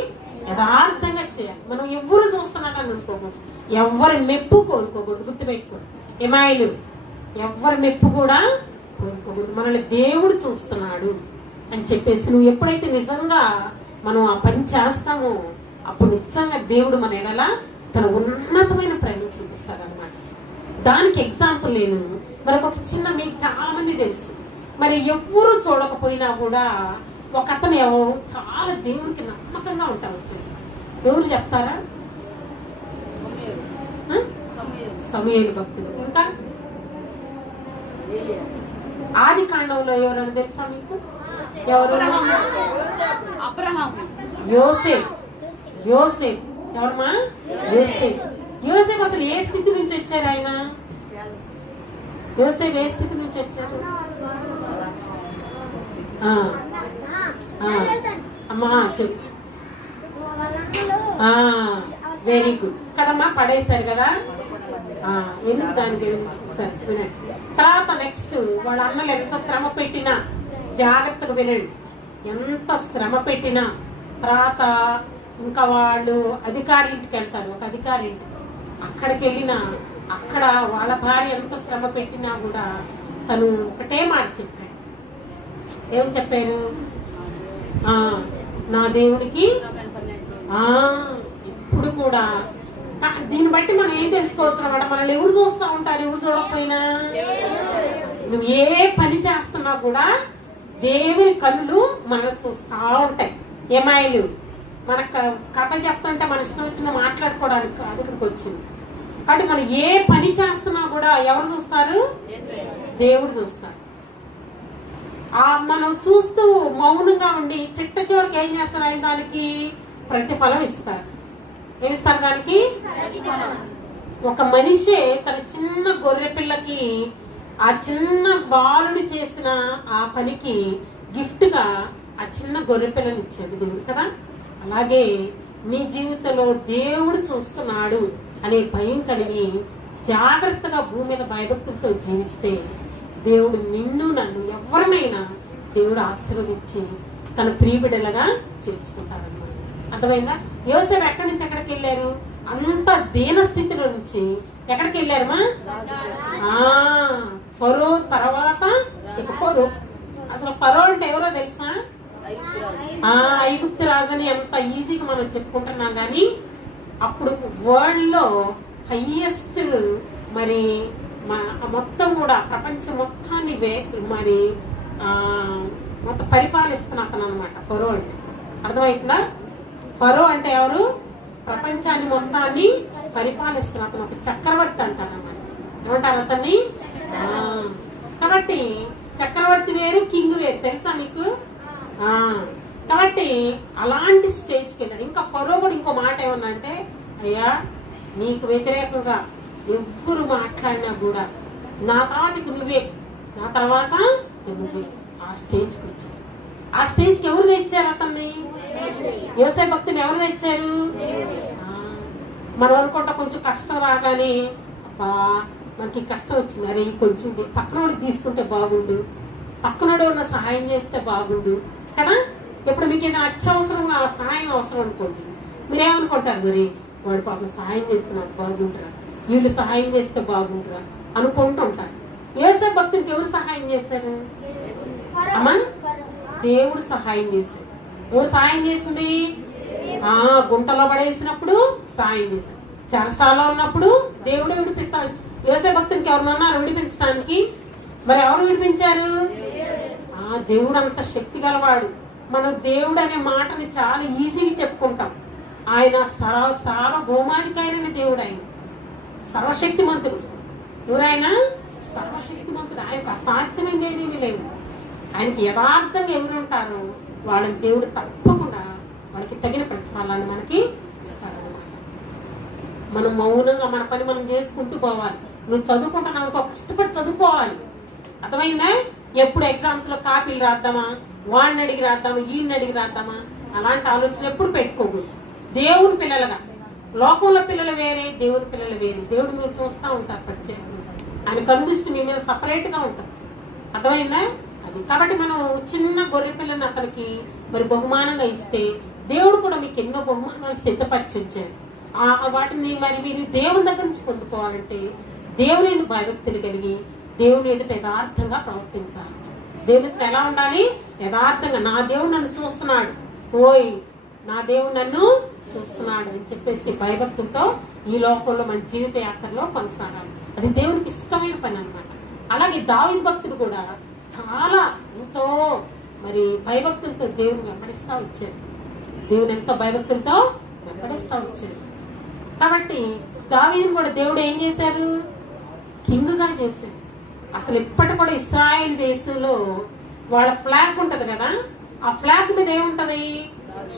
యథార్థంగా చేయాలి. మనం ఎవరు చూస్తున్నారని అనుకోకూడదు, ఎవరి మెప్పు కోరుకోకూడదు. గుర్తుపెట్టుకోండి ఏమాయిలు, ఎవరి మెప్పు కూడా కోరుకోకూడదు. మనల్ని దేవుడు చూస్తున్నాడు అని చెప్పేసి నువ్వు ఎప్పుడైతే నిజంగా మనం ఆ పని చేస్తామో అప్పుడు నిజంగా దేవుడు మన ఎడల తన ఉన్నతమైన ప్రేమ చూపిస్తాడు అనమాట. దానికి ఎగ్జాంపుల్ నేను మరొక చిన్న, మీకు చాలా మంది తెలుసు, మరి ఎవరు చూడకపోయినా కూడా ఒక అతను చాలా దేవుడికి నమ్మకంగా ఉండవచ్చు. ఎవరు చెప్తారా? సమూయేలు భక్తులు. ఇంకా ఆది కాండంలో ఎవరన్నా తెలుసా మీకు? ఎవరు? యోసేపు. ఎవరమ్మా? యోసేపు అసలు ఏ స్థితి నుంచి వచ్చారు ఆయన? యోసేపు ఏ స్థితి నుంచి వచ్చారు? అమ్మా చెప్పు. వెరీ గుడ్ కదమ్మా, పడేశారు కదా. ఎందుకు దానికి సరే వినండి. తర్వాత నెక్స్ట్ వాళ్ళ అన్నలు ఎంత శ్రమ పెట్టినా జాగ్రత్తగా వినండి. ఎంత శ్రమ పెట్టినా తర్వాత ఇంకా వాళ్ళు అధికారి ఇంటికి వెళ్తారు. ఒక అధికారి ఇంటికి అక్కడికి వెళ్ళినా అక్కడ వాళ్ళ భార్య ఎంత శ్రమ పెట్టినా కూడా తను ఒకటే మాట చెప్పాడు. ఏం చెప్పారు? నా దేవుడికి ఇప్పుడు కూడా. దీన్ని బట్టి మనం ఏం తెలుసుకోవచ్చు అన్నమాట, మనల్ని ఎవరు చూస్తూ ఉంటారు? ఎవరు చూడకపోయినా నువ్వు ఏ పని చేస్తున్నా కూడా దేవుని కళ్ళు మనల్ని చూస్తూ ఉంటాయి. ఏమాయిలు మన కథ చెప్తుంటే మన ఇష్టం వచ్చిన మాట్లాడుకోవడానికి కాదు ఇక్కడికి వచ్చింది. కాబట్టి మనం ఏ పని చేస్తున్నా కూడా ఎవరు చూస్తారు? దేవుడు చూస్తారు. మనం చూస్తూ మౌనంగా ఉండి చిట్ట చివరికి ఏం చేస్తారు? ఆయన దానికి ప్రతిఫలం ఇస్తారు. ఏమిస్తారు దానికి? ఒక మనిషి తన చిన్న గొర్రె పిల్లకి ఆ చిన్న బాలుడు చేసిన ఆ పనికి గిఫ్ట్ గా ఆ చిన్న గొర్రె పిల్లని ఇచ్చాడు దేవుడు కదా. అలాగే నీ జీవితంలో దేవుడు చూస్తున్నాడు అనే భయం కలిగి జాగ్రత్తగా భూమి మీద భయభక్తులతో జీవిస్తే దేవుడు నిన్ను నన్ను ఎవరినైనా దేవుడు ఆశీర్వదించి తన ప్రియబిడ్డలుగా చేర్చుకుంటాడన్నమాట. అర్థమైందా? యోసేపు ఎక్కడి నుంచి ఎక్కడికి వెళ్ళారు? అంత దీన స్థితిలో నుంచి ఎక్కడికి వెళ్ళారమ్మా? ఫరో తర్వాత ఇక ఫరో. అసలు ఫరో అంటే ఎవరో తెలుసా? ఐగుప్తు రాజని ఎంత ఈజీగా మనం చెప్పుకుంటున్నాం కానీ అప్పుడు వరల్డ్ లో హైయెస్ట్ మరి మొత్తం కూడా ప్రపంచం మొత్తాన్ని మరి మొత్తం పరిపాలిస్తున్న అతను అనమాట ఫరో అంటే. అర్థమవుతుందా? ఫరో అంటే ఎవరు? ప్రపంచాన్ని మొత్తాన్ని పరిపాలిస్తున్న అతను, ఒక చక్రవర్తి అంటారు అన్నమాట. ఏమంటారు అతన్ని? కాబట్టి చక్రవర్తి వేరు, కింగ్ వేరు, తెలుసా మీకు? కాబట్టి అలాంటి స్టేజ్కి వెళ్ళాడు. ఇంకా ఫరో కూడా ఇంకో మాట ఏమన్నా అంటే, అయ్యా నీకు వ్యతిరేకంగా ఎవ్వరు మాట్లాడినా కూడా నా తర్వాత నువ్వే, నా తర్వాత నువ్వే. ఆ స్టేజ్కి వచ్చాడు. ఆ స్టేజ్కి ఎవరు తెచ్చారు అతన్ని? యోసేపు భక్తుని ఎవరు తెచ్చారు? మనం అనుకుంటా కొంచెం కష్టం రాగానే, అబ్బా మనకి కష్టం వచ్చింది, అరే కొంచెం పక్కనోడికి తీసుకుంటే బాగుండు, పక్కనోడు ఉన్న సహాయం చేస్తే బాగుండు కదా. ఇప్పుడు మీకు ఏదైనా అత్యవసరం సహాయం అవసరం అనుకోండి, మీరేమనుకుంటారు? మరి వాడు పాపం సహాయం చేస్తున్నారు బాగుంటురా, వీళ్ళు సహాయం చేస్తే బాగుంటురా అనుకుంటూ ఉంటారు. యోసేపు భక్తునికి ఎవరు సహాయం చేశారు? అమ్మా దేవుడు సహాయం చేశాడు. ఎవరు సహాయం చేసింది? గుంటలో పడేసినప్పుడు సహాయం చేశాడు. చెరసాలలో ఉన్నప్పుడు దేవుడు విడిపిస్తాడు. యోసేపు భక్తునికి ఎవరున్నారు విడిపించడానికి? మరి ఎవరు విడిపించారు? దేవుడు అంత శక్తి గలవాడు. మనం దేవుడు అనే మాటని చాలా ఈజీగా చెప్పుకుంటాం. ఆయన సార్వభౌమాధికారైన దేవుడు, ఆయన సర్వశక్తిమంతుడు. ఎవరైనా సర్వశక్తిమంతుడు, ఆయనకు అసాధ్యమైనది ఏమీ లేదు. ఆయనకి యథార్థంగా ఎవరు ఉంటారో వాళ్ళని దేవుడు తప్పకుండా వాళ్ళకి తగిన ప్రతిఫలాన్ని మనకి ఇస్తాడనమాట. మనం మౌనంగా మన పని మనం చేసుకుంటూ పోవాలి. నువ్వు చదువుకుంటున్నావు అనుకో, కష్టపడి చదువుకోవాలి. అర్థమైందా? ఎప్పుడు ఎగ్జామ్స్ లో కాపీలు రాద్దామా, వాడిని అడిగి రాద్దామా, ఈయన్ని అడిగి రాద్దామా, అలాంటి ఆలోచనలు ఎప్పుడు పెట్టుకోకూడదు. దేవుని పిల్లలుగా, లోకంలో పిల్లలు వేరే, దేవుని పిల్లలు వేరే. దేవుడు మీరు చూస్తూ ఉంటారు ప్రత్యేకంగా, ఆయన కనుదృష్టి మీ మీద సపరేట్ గా ఉంటుంది. అర్థమైందా? అది కాబట్టి మనం చిన్న గొర్రె పిల్లని అతనికి మరి బహుమానంగా ఇస్తే, దేవుడు కూడా మీకు ఎన్నో బహుమానాలు సిద్ధపరిచి ఉంచారు. వాటిని మరి మీరు దేవుని దగ్గర నుంచి పొందుకోవాలంటే దేవుని ఎదుట భయభక్తులు కలిగి దేవుని ఎదుట యథార్థంగా ప్రవర్తించాలి. దేవుని ఎదుట ఎలా ఉండాలి? యథార్థంగా. నా దేవుడు నన్ను చూస్తున్నాడు, ఓయ్ నా దేవుడు నన్ను చూస్తున్నాడు అని చెప్పేసి భయభక్తులతో ఈ లోకంలో మన జీవిత యాత్రలో కొనసాగాలి. అది దేవునికి ఇష్టమైన పని అన్నమాట. అలాగే దావీదు భక్తులు కూడా చాలా ఎంతో మరి భయభక్తులతో దేవుని వెంబడిస్తా వచ్చారు. దేవుని ఎంతో భయభక్తులతో వెంబడిస్తా వచ్చారు. కాబట్టి దావీదుని కూడా దేవుడు ఏం చేశారు? కింగ్ గా చేశారు. అసలు ఇప్పటి కూడా ఇశ్రాయేల్ దేశంలో వాళ్ళ ఫ్లాగ్ ఉంటది కదా, ఆ ఫ్లాగ్ మీద ఏముంటది?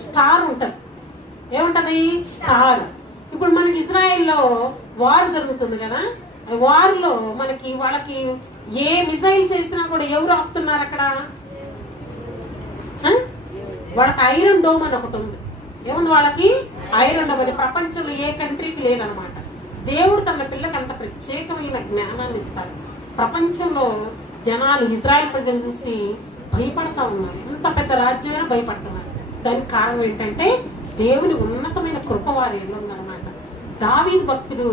స్టార్ ఉంటది. ఏముంటది? స్టార్. ఇప్పుడు మనకి ఇజ్రాయెల్లో వార్ జరుగుతుంది కదా, వార్ లో మనకి వాళ్ళకి ఏ మిసైల్స్ వేసినా కూడా ఎవరు ఆపుతున్నారు అక్కడ? వాళ్ళకి ఐరన్ డోమ్ అని ఒకటి ఉంది. ఏముంది వాళ్ళకి? Iron dome. అది ప్రపంచంలో ఏ కంట్రీకి లేదనమాట. దేవుడు తన పిల్లకి అంత ప్రత్యేకమైన జ్ఞానాన్ని ఇస్తారు. ప్రపంచంలో జనాలు ఇజ్రాయెల్ ప్రజలు చూసి భయపడతా ఉన్నారు. ఎంత పెద్ద రాజ్యమైనా భయపడుతున్నారు. దానికి కారణం ఏంటంటే దేవుని ఉన్నతమైన కృప వారి ఉందన్నమాట. దావీదు భక్తుడు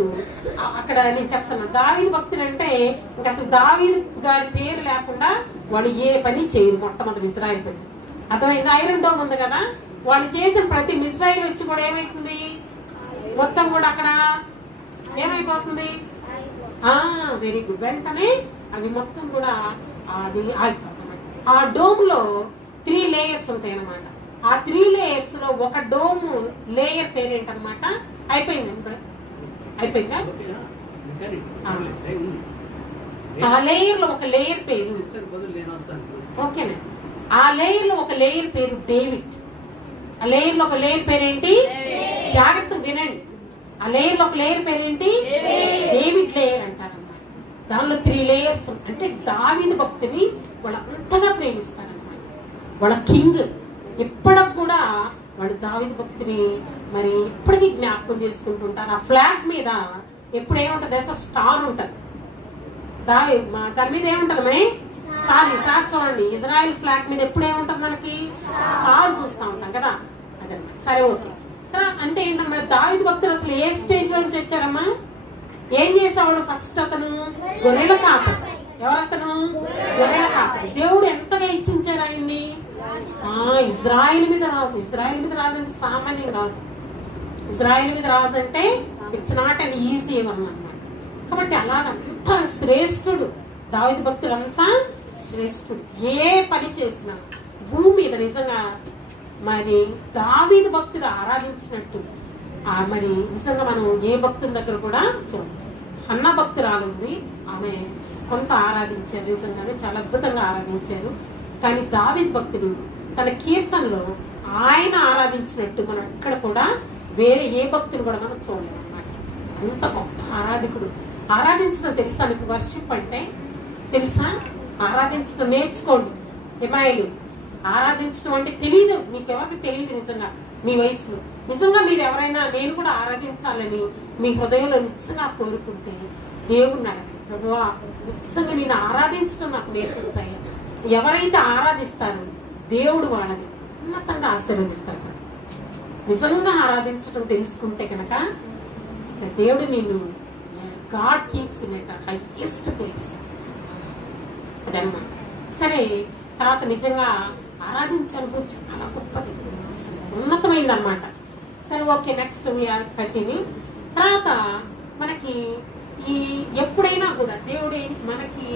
అక్కడ నేను చెప్తున్నా, దావీదు భక్తుడు అంటే ఇంకా అసలు దావీదు గారి పేరు లేకుండా వాడు ఏ పని చేయరు మొట్టమొదటి ఇజ్రాయెల్ ప్రజలు. అర్థమైంది? ఐరన్ డోమ్ ఉంది కదా, వాళ్ళు చేసిన ప్రతి మిసైల్ వచ్చి కూడా ఏమైతుంది? మొత్తం కూడా అక్కడ ఏమైపోతుంది? Very good. వెంటనే అవి మొత్తం కూడా అది ఆ డోమ్ లో 3 లేయర్స్ ఉంటాయి అన్నమాట. ఆ 3 లేయర్స్ లో ఒక డోమ్ లేయర్ పేరేంటనమాట? అయిపోయిందా? ఆ లేయర్ లో ఒక లేయర్ పేరు ఓకేనా? ఆ లేయర్ లో ఒక లేయర్ పేరు డేవిడ్. ఆ లేయర్ లో ఒక లేయర్ పేరేంటి? జాగ్రత్తగా వినండి. ఆ లేయర్ లో ఒక లేయర్ పేరేంటి? డేవిడ్ లేయర్ అంటారన్నమాట. దానిలో 3 లేయర్స్. అంటే దావీదు భక్తుని వాళ్ళు అంతగా ప్రేమిస్తారన్నమాట. వాళ్ళ కింగ్ ఇప్పటికి కూడా వాడు దావీదు భక్తుని మరి ఎప్పటికీ జ్ఞాపకం చేసుకుంటుంటారు. ఆ ఫ్లాగ్ మీద ఎప్పుడు ఏముంటది? స్టార్ ఉంటది. దాని మీద ఏముంటది? స్టార్. ఈసారి చూడండి, ఇజ్రాయెల్ ఫ్లాగ్ మీద ఎప్పుడు ఏముంటది? మనకి స్టార్ చూస్తూ ఉంటాం కదా, అదనమాట. సరే, ఓకే. అంటే ఏంటమ్మా, దావీదు భక్తులు అసలు ఏ స్టేజ్ లో నుంచి వచ్చారమ్మా? ఏం చేసేవాడు? ఫస్ట్ అతను గొర్రెల కాపరి. ఎవరతను? గొర్రెల కాపరి. దేవుడు ఎంతగా ఇచ్చించారు ఆయన్ని? ఇజ్రాయిల్ మీద రాజు. ఇజ్రాయిల్ మీద రాజు అంటే సామాన్యం కాదు. ఇజ్రాయిల్ మీద రాజు అంటే ఇట్స్ నాట్ అన్ ఈజీ అన్నమాట. కాబట్టి అలాగంత శ్రేష్ఠుడు దావీదు భక్తులు, అంతా శ్రేష్ఠుడు. ఏ పని చేసినా భూమి మీద నిజంగా మరి దావీదు భక్తుడు ఆరాధించినట్టు మరి నిజంగా మనం ఏ భక్తుల దగ్గర కూడా చూడండి. హన్న భక్తురాలు ఉంది, ఆమె కొంత ఆరాధించారు, నిజంగానే చాలా అద్భుతంగా ఆరాధించారు. కానీ దావీదు భక్తుడు తన కీర్తనలో ఆయన ఆరాధించినట్టు మనం ఎక్కడ కూడా వేరే ఏ భక్తులు కూడా మనం చూడలేము అన్నమాట. అంత గొప్ప ఆరాధకుడు. ఆరాధించడం తెలుసా మీకు? వర్షిప్ అంటే తెలుసా? ఆరాధించడం నేర్చుకోండి ఎమాయిలు. ఆరాధించడం అంటే తెలియదు మీకు, ఎవరికి తెలియదు నిజంగా మీ వయసులో. నిజంగా మీరు ఎవరైనా నేను కూడా ఆరాధించాలని మీ హృదయంలో నిజంగా కోరుకుంటే దేవుణ్ణి అడగండి, ప్రభువా నిజంగా నేను ఆరాధించడం నాకు నేర్పించాయి. ఎవరైతే ఆరాధిస్తారో దేవుడు వాళ్ళని ఉన్నతంగా ఆశీర్వదిస్తాడు. నిజంగా ఆరాధించడం తెలుసుకుంటే కనుక దేవుడు నిన్ను God keeps in at highest place అదమ్మా. సరే, తర్వాత నిజంగా ఆరాధించాలి చాలా గొప్పది, ఉన్నతమైంది అన్నమాట. సరే, ఓకే, నెక్స్ట్ వీఆర్ కంటిన్యూ. తర్వాత మనకి ఈ ఎప్పుడైనా కూడా దేవుడు మనకి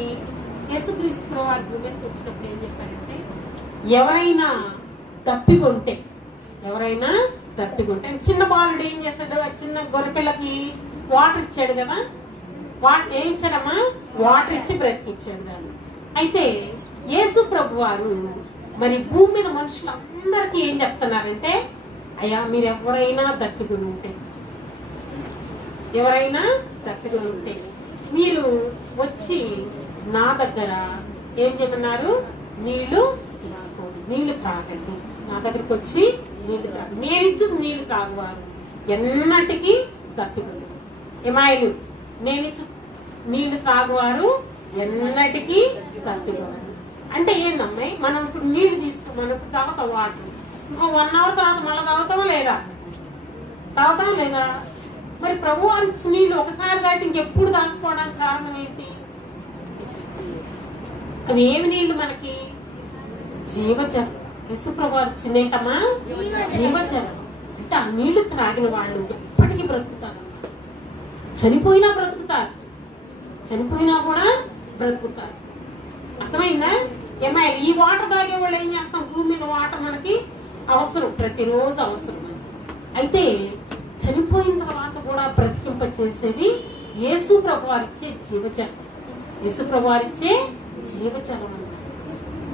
యేసుక్రీస్తు వారి భూమికి వచ్చినప్పుడు ఏం చెప్పారంటే, ఎవరైనా తప్పికొంటే చిన్న బాలుడు ఏం చేస్తాడు? చిన్న గొర్రెపిల్లకి వాటర్ ఇచ్చాడు కదా, ఏం ఇచ్చాడమ్మా? వాటర్ ఇచ్చి బ్రతికిచ్చాడు దాన్ని. అయితే యేసు ప్రభు వారు మరి భూమి మీద మనుషులందరికీ ఏం చెప్తున్నారంటే, అయ్యా మీరు ఎవరైనా దప్పికొని ఉంటే మీరు వచ్చి నా దగ్గర ఏం చేయమన్నారు? నీళ్లు తీసుకోండి, నీళ్లు త్రాగండి. నా దగ్గరికి వచ్చి నీళ్లు త్రాగండి. నేనిచ్చు నీళ్లు త్రాగువారు ఎన్నటికీ దప్పికొని. ఏమాయిలు, నేనిచ్చు నీళ్లు త్రాగువారు ఎన్నటికీ దప్పికొని అంటే ఏందమ్మాయి? మనం ఇప్పుడు నీళ్లు మనం ఇప్పుడు తాగుతాం వాటర్, ఇంకో 1 hour తర్వాత మళ్ళీ తాగుతామా లేదా? మరి ప్రభు వారి నీళ్ళు ఒకసారి తాగితే ఇంకెప్పుడు తాగుకోవడానికి కారణం ఏంటి? అవి ఏమి నీళ్లు మనకి? జీవజలం. యేసు ప్రభు వారు ఇచ్చిందేంటమ్మా? జీవజలం. అంటే ఆ నీళ్లు త్రాగిన వాళ్ళు ఎప్పటికీ బ్రతుకుతారు, చనిపోయినా కూడా బ్రతుకుతారు. అర్థమైందా? ఏమై ఈ వాటర్ తాగే వాళ్ళు ఏం చేస్తాం? భూమి మీద వాటర్ మనకి అవసరం, ప్రతిరోజు అవసరం. అయితే చనిపోయిన తర్వాత కూడా బ్రతికింప చేసేది యేసు ప్రభు వారిచ్చే జీవజలం. యేసు ప్రభు వారిచ్చే జీవజలం అన్నమాట.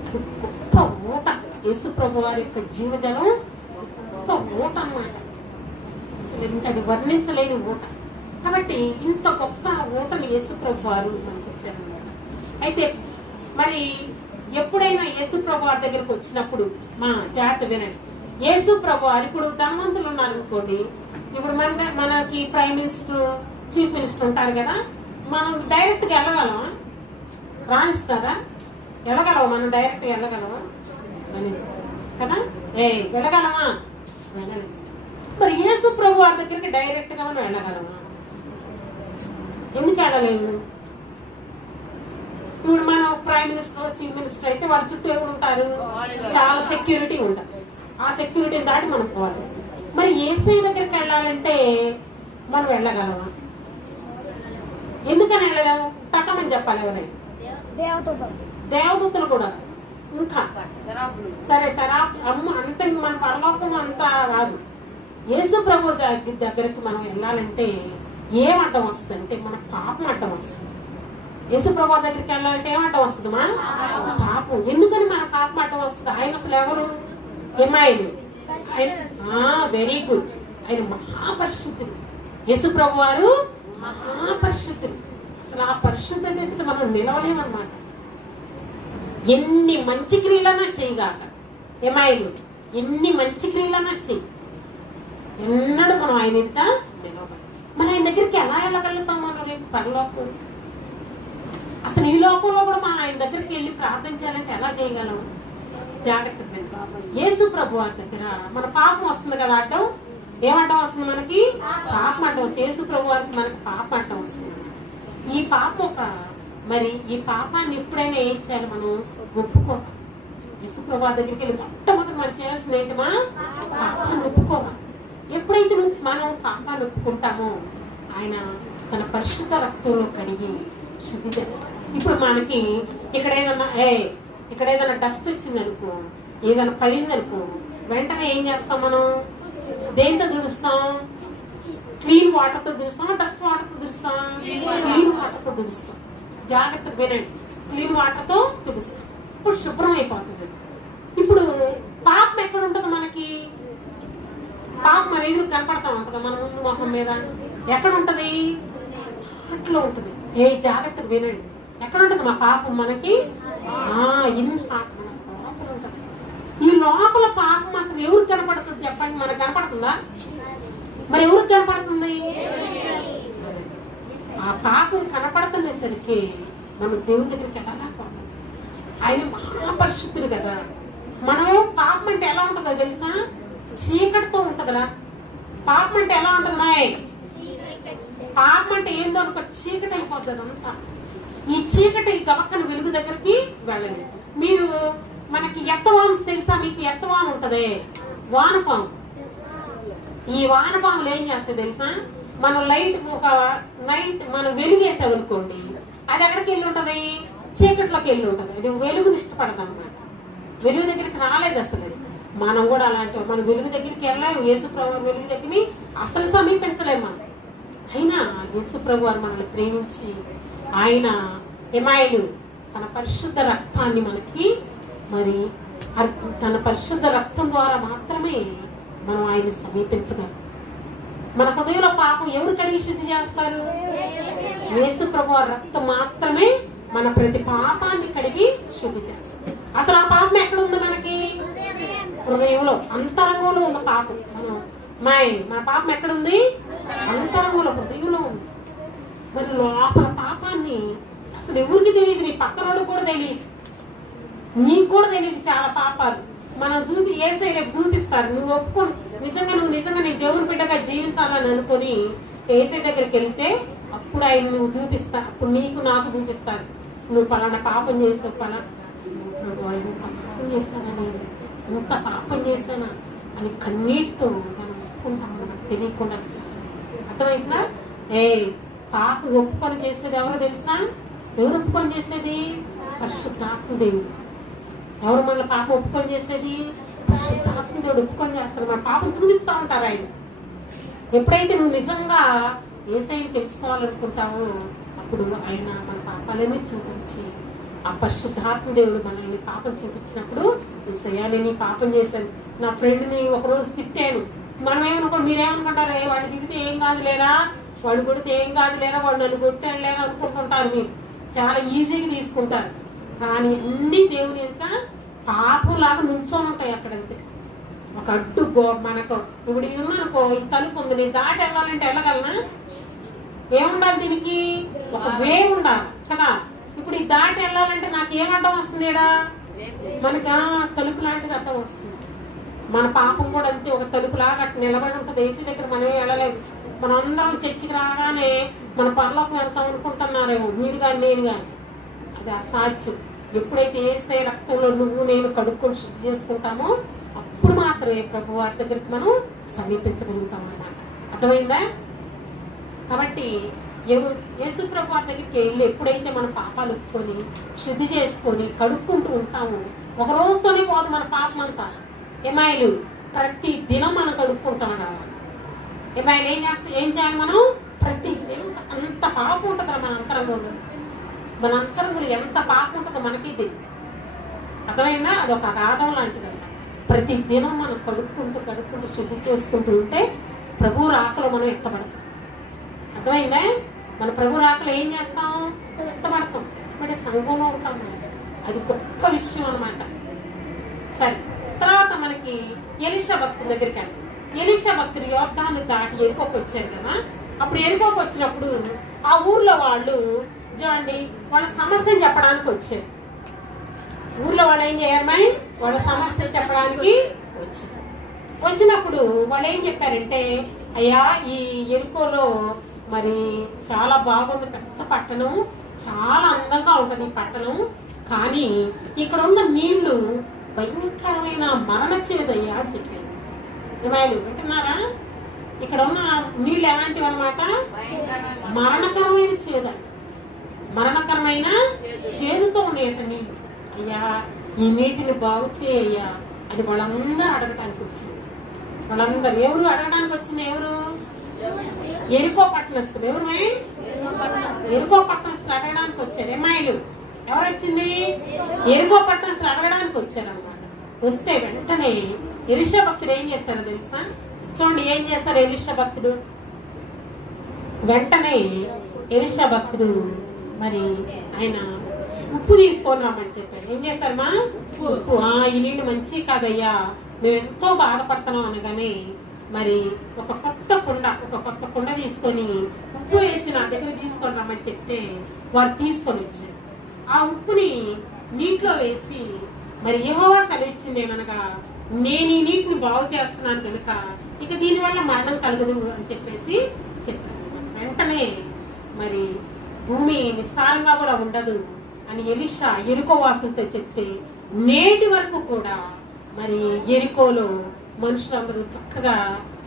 అది గొప్ప ఊట. యేసు ప్రభు వారి యొక్క జీవజలం గొప్ప ఊట అన్నమాట. అసలు ఇంకా అది వర్ణించలేని ఊట. కాబట్టి ఇంత గొప్ప ఊటను యేసు ప్రభు వారు మనకి ఇచ్చారన్నమాట. అయితే మరి ఎప్పుడైనా యేసు ప్రభు వారి దగ్గరకు వచ్చినప్పుడు మా జాగ్రత్త వినండి. యేసు ప్రభు వారు ఇప్పుడు ధనవంతులు ఉన్నారు అనుకోండి, ఇప్పుడు మనకి ప్రైమ్ మినిస్టర్, చీఫ్ మినిస్టర్ ఉంటారు కదా, మనం డైరెక్ట్ గా వెళ్ళగలమా? రాణిస్తారా? వెళ్ళగలవా? మనం డైరెక్ట్ గా వెళ్ళగలమా కదా? వెళ్ళగలమా? మరి యేసు ప్రభు వారి దగ్గరికి డైరెక్ట్ గా మనం వెళ్ళగలమా? ఎందుకు వెళ్ళలేము? ఇప్పుడు మనం ప్రైమ్ మినిస్టర్, చీఫ్ మినిస్టర్ అయితే వాళ్ళ చుట్టూ ఎవరు ఉంటారు? చాలా సెక్యూరిటీ ఉంటారు. ఆ సెక్యూరిటీని దాటి మనం పోవాలి. మరి యేసయ్య దగ్గరికి వెళ్ళాలంటే మనం వెళ్ళగలమా? ఎందుకని వెళ్ళలేము? తక్కమని చెప్పాలి ఎవరైనా. దేవదూతలు కూడా ఇంకా సరే అమ్మ అంటే మన పరలోకం అంతా కాదు. యేసు ప్రభు దగ్గరికి మనం వెళ్ళాలంటే ఏం అడ్డం వస్తుంది అంటే మన పాపం అడ్డం వస్తుంది. యేసు ప్రభు దగ్గరికి వెళ్ళాలంటే ఏమంటం వస్తుంది? మా పాపం. ఎందుకని మన పాపం అడ్డం వస్తుంది? ఆయన అసలు ఎవరు? ఏమాయలు. Very good. ఆయన మహాపరిశుద్ధుడు. యేసు ప్రభు వారు మహాపరిశుద్ధుడు. అసలు ఆ పరిశుద్ధత మనం నిలవలేమన్నమాట. ఎన్ని మంచి క్రియలన్నా చేయగాక, ఏమాయలు ఎన్ని మంచి క్రియలన్నా చెయ్యి, ఎన్నడూ మనం ఆయన ఎదుట నిలవాలి. మన ఆయన దగ్గరికి ఎలా వెళ్ళగలుగుతాం? మనం రేపు పరలోకం. అసలు ఈ లోకంలో కూడా మనం ఆయన దగ్గరికి వెళ్ళి ప్రార్థన చేయాలంటే ఎలా చేయగలం? జాగ్రత్తగా యేసు ప్రభు వారి దగ్గర మన పాపం వస్తుంది కదా, అడ్డం. ఏమడ్డం వస్తుంది మనకి? పాపం అడ్డం వస్తుంది. యేసు ప్రభు వారికి మనకి పాపం అడ్డం వస్తుంది. ఈ పాపం మరి ఈ పాపాన్ని ఎప్పుడైనా ఏం చేయాలి? మనం ఒప్పుకోవాలి. యేసు ప్రభు వారి దగ్గరికి వెళ్ళి మొట్టమొదటి మనం చేయాల్సింది ఏంటమా? పాపాన్ని ఒప్పుకోవాలి. ఎప్పుడైతే మనం పాపాన్ని ఒప్పుకుంటామో ఆయన తన పరిశుద్ధ రక్తంలో కడిగి శుద్ధి చేస్తాడు. ఇప్పుడు మనకి ఇక్కడ ఏదైనా డస్ట్ వచ్చిందనుకో, ఏదైనా పడిందనుకో, వెంటనే ఏం చేస్తాం? మనం దేంతో తుడుస్తాం? క్లీన్ వాటర్ తో తుడుస్తాం, డస్ట్ వాటర్ తో తుడుస్తాం? క్లీన్ వాటర్ తో తుడుస్తాం. జాగ్రత్తగా వినండి. క్లీన్ వాటర్తో తుడుస్తాం, ఇప్పుడు శుభ్రం అయిపోతుంది. ఇప్పుడు పాపం ఎక్కడ ఉంటుంది మనకి? పాపం మన ఎదురు కనపడతా ఉంటుందా? మన ముందు మొహం మీద ఎక్కడ ఉంటది? అట్లా ఉంటుంది. జాగ్రత్తగా వినండి. ఎక్కడ ఉంటుంది మా పాపం మనకి? ఇన్ని పాపం లోపల ఉంటుంది. ఈ లోపల పాపం అసలు ఎవరికి కనపడుతుంది చెప్పండి? మనకు కనపడుతుందా? మరి ఎవరికి కనపడుతుంది? ఆ పాపం కనపడుతున్నసరికి మనం దేవుని దగ్గరికి వెళ్ళలేకపోతాం. ఆయన మహాపరిశుద్ధుడు కదా. మనం పాపం అంటే ఎలా ఉంటుందో తెలుసా? చీకటితో ఉంటుందిరా. పాపం అంటే ఎలా ఉంటుంది మాయ్? పాపం అంటే ఏందో అనుకో, చీకటి అయిపోతుంది అంతా. ఈ చీకటి గవక్కన వెలుగు దగ్గరికి వెళ్ళలేదు. మీరు మనకి ఎత్తవాము తెలుసా? మీకు ఎత్తవాము ఉంటది, వానపాము. ఈ వానపాములు ఏం చేస్తాయి తెలుసా? మనం లైట్ ఒక నైట్ మనం వెలుగేసామనుకోండి, అది ఎక్కడికి వెళ్ళి ఉంటది? చీకట్లోకి వెళ్ళి ఉంటది. అది వెలుగుని ఇష్టపడదు అనమాట. వెలుగు దగ్గరికి రాలేదు అసలు. మనం కూడా అలాంటి మనం వెలుగు దగ్గరికి వెళ్ళలేము. యేసుప్రభు వెలుగు దగ్గరికి అసలు సమీపించలేము మనం. అయినా యేసుప్రభు వారు మనల్ని ప్రేమించి ఆయన ఎమాయిలు తన పరిశుద్ధ రక్తాన్ని మనకి మరి తన పరిశుద్ధ రక్తం ద్వారా మాత్రమే మనం ఆయన్ని సమీపించగలం. మన హృదయంలో పాపం ఎవరు కడిగి శుద్ధి చేస్తారు? యేసుప్రభు వారి రక్తం మాత్రమే మన ప్రతి పాపాన్ని కడిగి శుద్ధి చేస్తారు. అసలు ఆ పాపం ఎక్కడ ఉంది మనకి? హృదయంలో, అంతరంగంలో ఉన్న పాపం. మన పాపం ఎక్కడుంది? అంతరంగంలో, హృదయంలో ఉంది. మరి లోపల పాపాన్ని అసలు ఎవరికి తెలియదు. నీ పక్కనోడు కూడా తెలియదు, నీకు కూడా తెలియదు. చాలా పాపాలు మనం ఏసై రేపు చూపిస్తారు. నువ్వు ఒప్పుకొని నిజంగా నీ దేవుని బిడ్డగా జీవించాలని అనుకుని ఏసై దగ్గరికి వెళ్తే అప్పుడు ఆయన నువ్వు చూపిస్తా. అప్పుడు నీకు నాకు చూపిస్తారు. నువ్వు పలానా పాపం చేసావు, పాపం చేశానని, ఇంత పాపం చేశానా అని కన్నీటితో మనం ఒప్పుకుంటాం మనకు తెలియకుండా. అర్థమైందా? పాపం ఒప్పుకొని చేసేది ఎవరో తెలుసా? ఎవరు ఒప్పుకొని చేసేది? పరిశుద్ధాత్మ దేవుడు. ఎవరు మన పాపం ఒప్పుకొని చేసేది? పరిశుద్ధాత్మ దేవుడు ఒప్పుకొని చేస్తారు. మన పాపం చూపిస్తూ ఉంటారు ఆయన. ఎప్పుడైతే నువ్వు నిజంగా యేసయ్యని తెలుసుకోవాలనుకుంటావో అప్పుడు ఆయన మన పాపాలని చూపించి, ఆ పరిశుద్ధాత్మ దేవుడు మనల్ని పాపం చూపించినప్పుడు, యేసయ్యా నేను పాపం చేశాను, నా ఫ్రెండ్ని ఒకరోజు తిట్టాను. మనం ఏమనుకో, మీరేమనుకుంటారు? వాడిని తిడితే ఏం కాదు లేరా, వాడు కొడితే ఏం కాదు లేరా, వాడు నన్ను కొట్టాడు లేరా అనుకుంటుంటారు. మీరు చాలా ఈజీగా తీసుకుంటారు. కానీ అన్ని దేవుని ఎంత పాపంలాగా నుంచొని ఉంటాయి అక్కడంతే. ఒక అడ్డు మనకు ఇప్పుడు ఉన్నానుకో, ఈ తలుపు ఉంది, నేను దాటి వెళ్ళాలంటే వెళ్ళగలనా? ఏముండాలి దీనికి? ఒక వే ఉండాలి కదా. ఇప్పుడు ఈ దాటి వెళ్ళాలంటే నాకు ఏమడ్డం వస్తుంది? ఈడ మనకి తలుపు లాంటిది అడ్డం వస్తుంది. మన పాపం కూడా అంతే, ఒక తలుపులాగా అట్లా నిలబడి ఉంటుంది. ఏసీ దగ్గర మనమే వెళ్ళలేదు. మనం అందరం చర్చికి రాగానే మన పరలోకి వెళ్తాం అనుకుంటున్నారేమో మీరు కానీ నేను కానీ. అది అసాధ్యం. ఎప్పుడైతే యేసయ్య రక్తంలో నువ్వు నేను కడుక్కొని శుద్ధి చేసుకుంటామో అప్పుడు మాత్రమే ప్రభు వారి దగ్గరికి మనం సమీపించగలుగుతాం అన్నమాట. అర్థమైందా? కాబట్టి యేసు ప్రభు వారి దగ్గరికి వెళ్ళి ఎప్పుడైతే మన పాపాలు ఒప్పుకొని శుద్ధి చేసుకొని కడుక్కుంటూ ఉంటామో, ఒక రోజుతోనే పోదు మన పాపం అంతా. ఎమాయిలు ప్రతి దినం మనం కడుక్కుంటాం కదా. ఎమాయిలు ఏం చేయాలి మనం? ప్రతి దినం. అంత పాపం ఉంటుంది మన అంతరంగంలో. మన అంతరంగంలో ఎంత పాపం ఉంటుందో మనకి తెలియదు. అర్థమైందా? అదొక అగాధం లాంటిది. ప్రతి దినం మనం కడుక్కుంటూ శుద్ధి చేసుకుంటూ ఉంటే ప్రభు రాకలో మనం ఎత్తబడతాం. అర్థమైందా? మన ప్రభు రాకలో ఏం చేస్తాం? ఎత్తబడతాం. మరి సంఘంలో ఉంటాం. అది గొప్ప విషయం అనమాట. సరే, తర్వాత మనకి ఎలీషా భక్తుల దగ్గరికి వెళ్ళాం. ఎలీషా భక్తులు యోర్దాను దాటి ఎరుకోకి వచ్చారు కదా. అప్పుడు ఎరుకోకి వచ్చినప్పుడు ఆ ఊర్లో వాళ్ళు చూడండి, వాళ్ళ సమస్యను చెప్పడానికి వచ్చారు. ఊర్లో వాళ్ళు ఏం చేయమని వాళ్ళ సమస్యలు చెప్పడానికి వచ్చినప్పుడు వాళ్ళు ఏం చెప్పారంటే, అయ్యా ఈ ఎరుకోలో మరి చాలా బాగుంది, పెద్ద పట్టణం, చాలా అందంగా ఉంటుంది ఈ పట్టణం, కానీ ఇక్కడ ఉన్న నీళ్లు భయంకరమైన మరణ చేదయ్యా అని చెప్పారు. ఏమైనా వింటున్నారా? ఇక్కడ ఉన్న నీళ్ళు ఎలాంటివి అన్నమాట? మరణకరమైన చేదంట. మరణకరమైన చేదుతో ఉండేట నీళ్ళు. అయ్యా ఈ నీటిని బాగు చేయ్యా అని వాళ్ళందరూ అడగటానికి వచ్చింది. వాళ్ళందరూ ఎవరు అడగడానికి వచ్చింది? ఎవరు? ఎరుకో పట్టణస్తులు. ఎవరు? ఎరుకో పట్టణస్తులు అడగడానికి వచ్చారు. అమ్మాయిలు ఎవరు వచ్చింది? ఎరుకో పట్టణస్తులు అడగడానికి వచ్చారన్నమాట. వస్తే వెంటనే ఎలీషా భక్తుడు ఏం చేస్తారో తెలుసా? చూడండి ఏం చేస్తారు ఎలీషా భక్తుడు. వెంటనే ఎలీషా భక్తుడు మరి ఆయన ఉప్పు తీసుకొని రమ్మని చెప్పారు. ఏం చేస్తారమ్మా? ఉప్పు. ఈ నీళ్ళు మంచి కాదయ్యా, మేము ఎంతో బాధపడుతున్నాం అనగానే మరి ఒక కొత్త కుండ తీసుకొని ఉప్పు వేసి నా దగ్గర తీసుకొని రమ్మని చెప్తే వారు తీసుకొని వచ్చారు. ఆ ఉప్పుని నీటిలో వేసి మరి యెహోవా సెలవిచ్చింది ఏమనగా, నేను ఈ నీటిని బాగు చేస్తున్నాను కనుక ఇక దీనివల్ల మరణం కలగదు అని చెప్పేసి చెప్పారు. వెంటనే మరి భూమి నిస్సారంగా కూడా ఉండదు అని ఎలీషా ఎరికో వాసులతో చెప్తే నేటి వరకు కూడా మరి ఎరికోలో మనుషులందరూ చక్కగా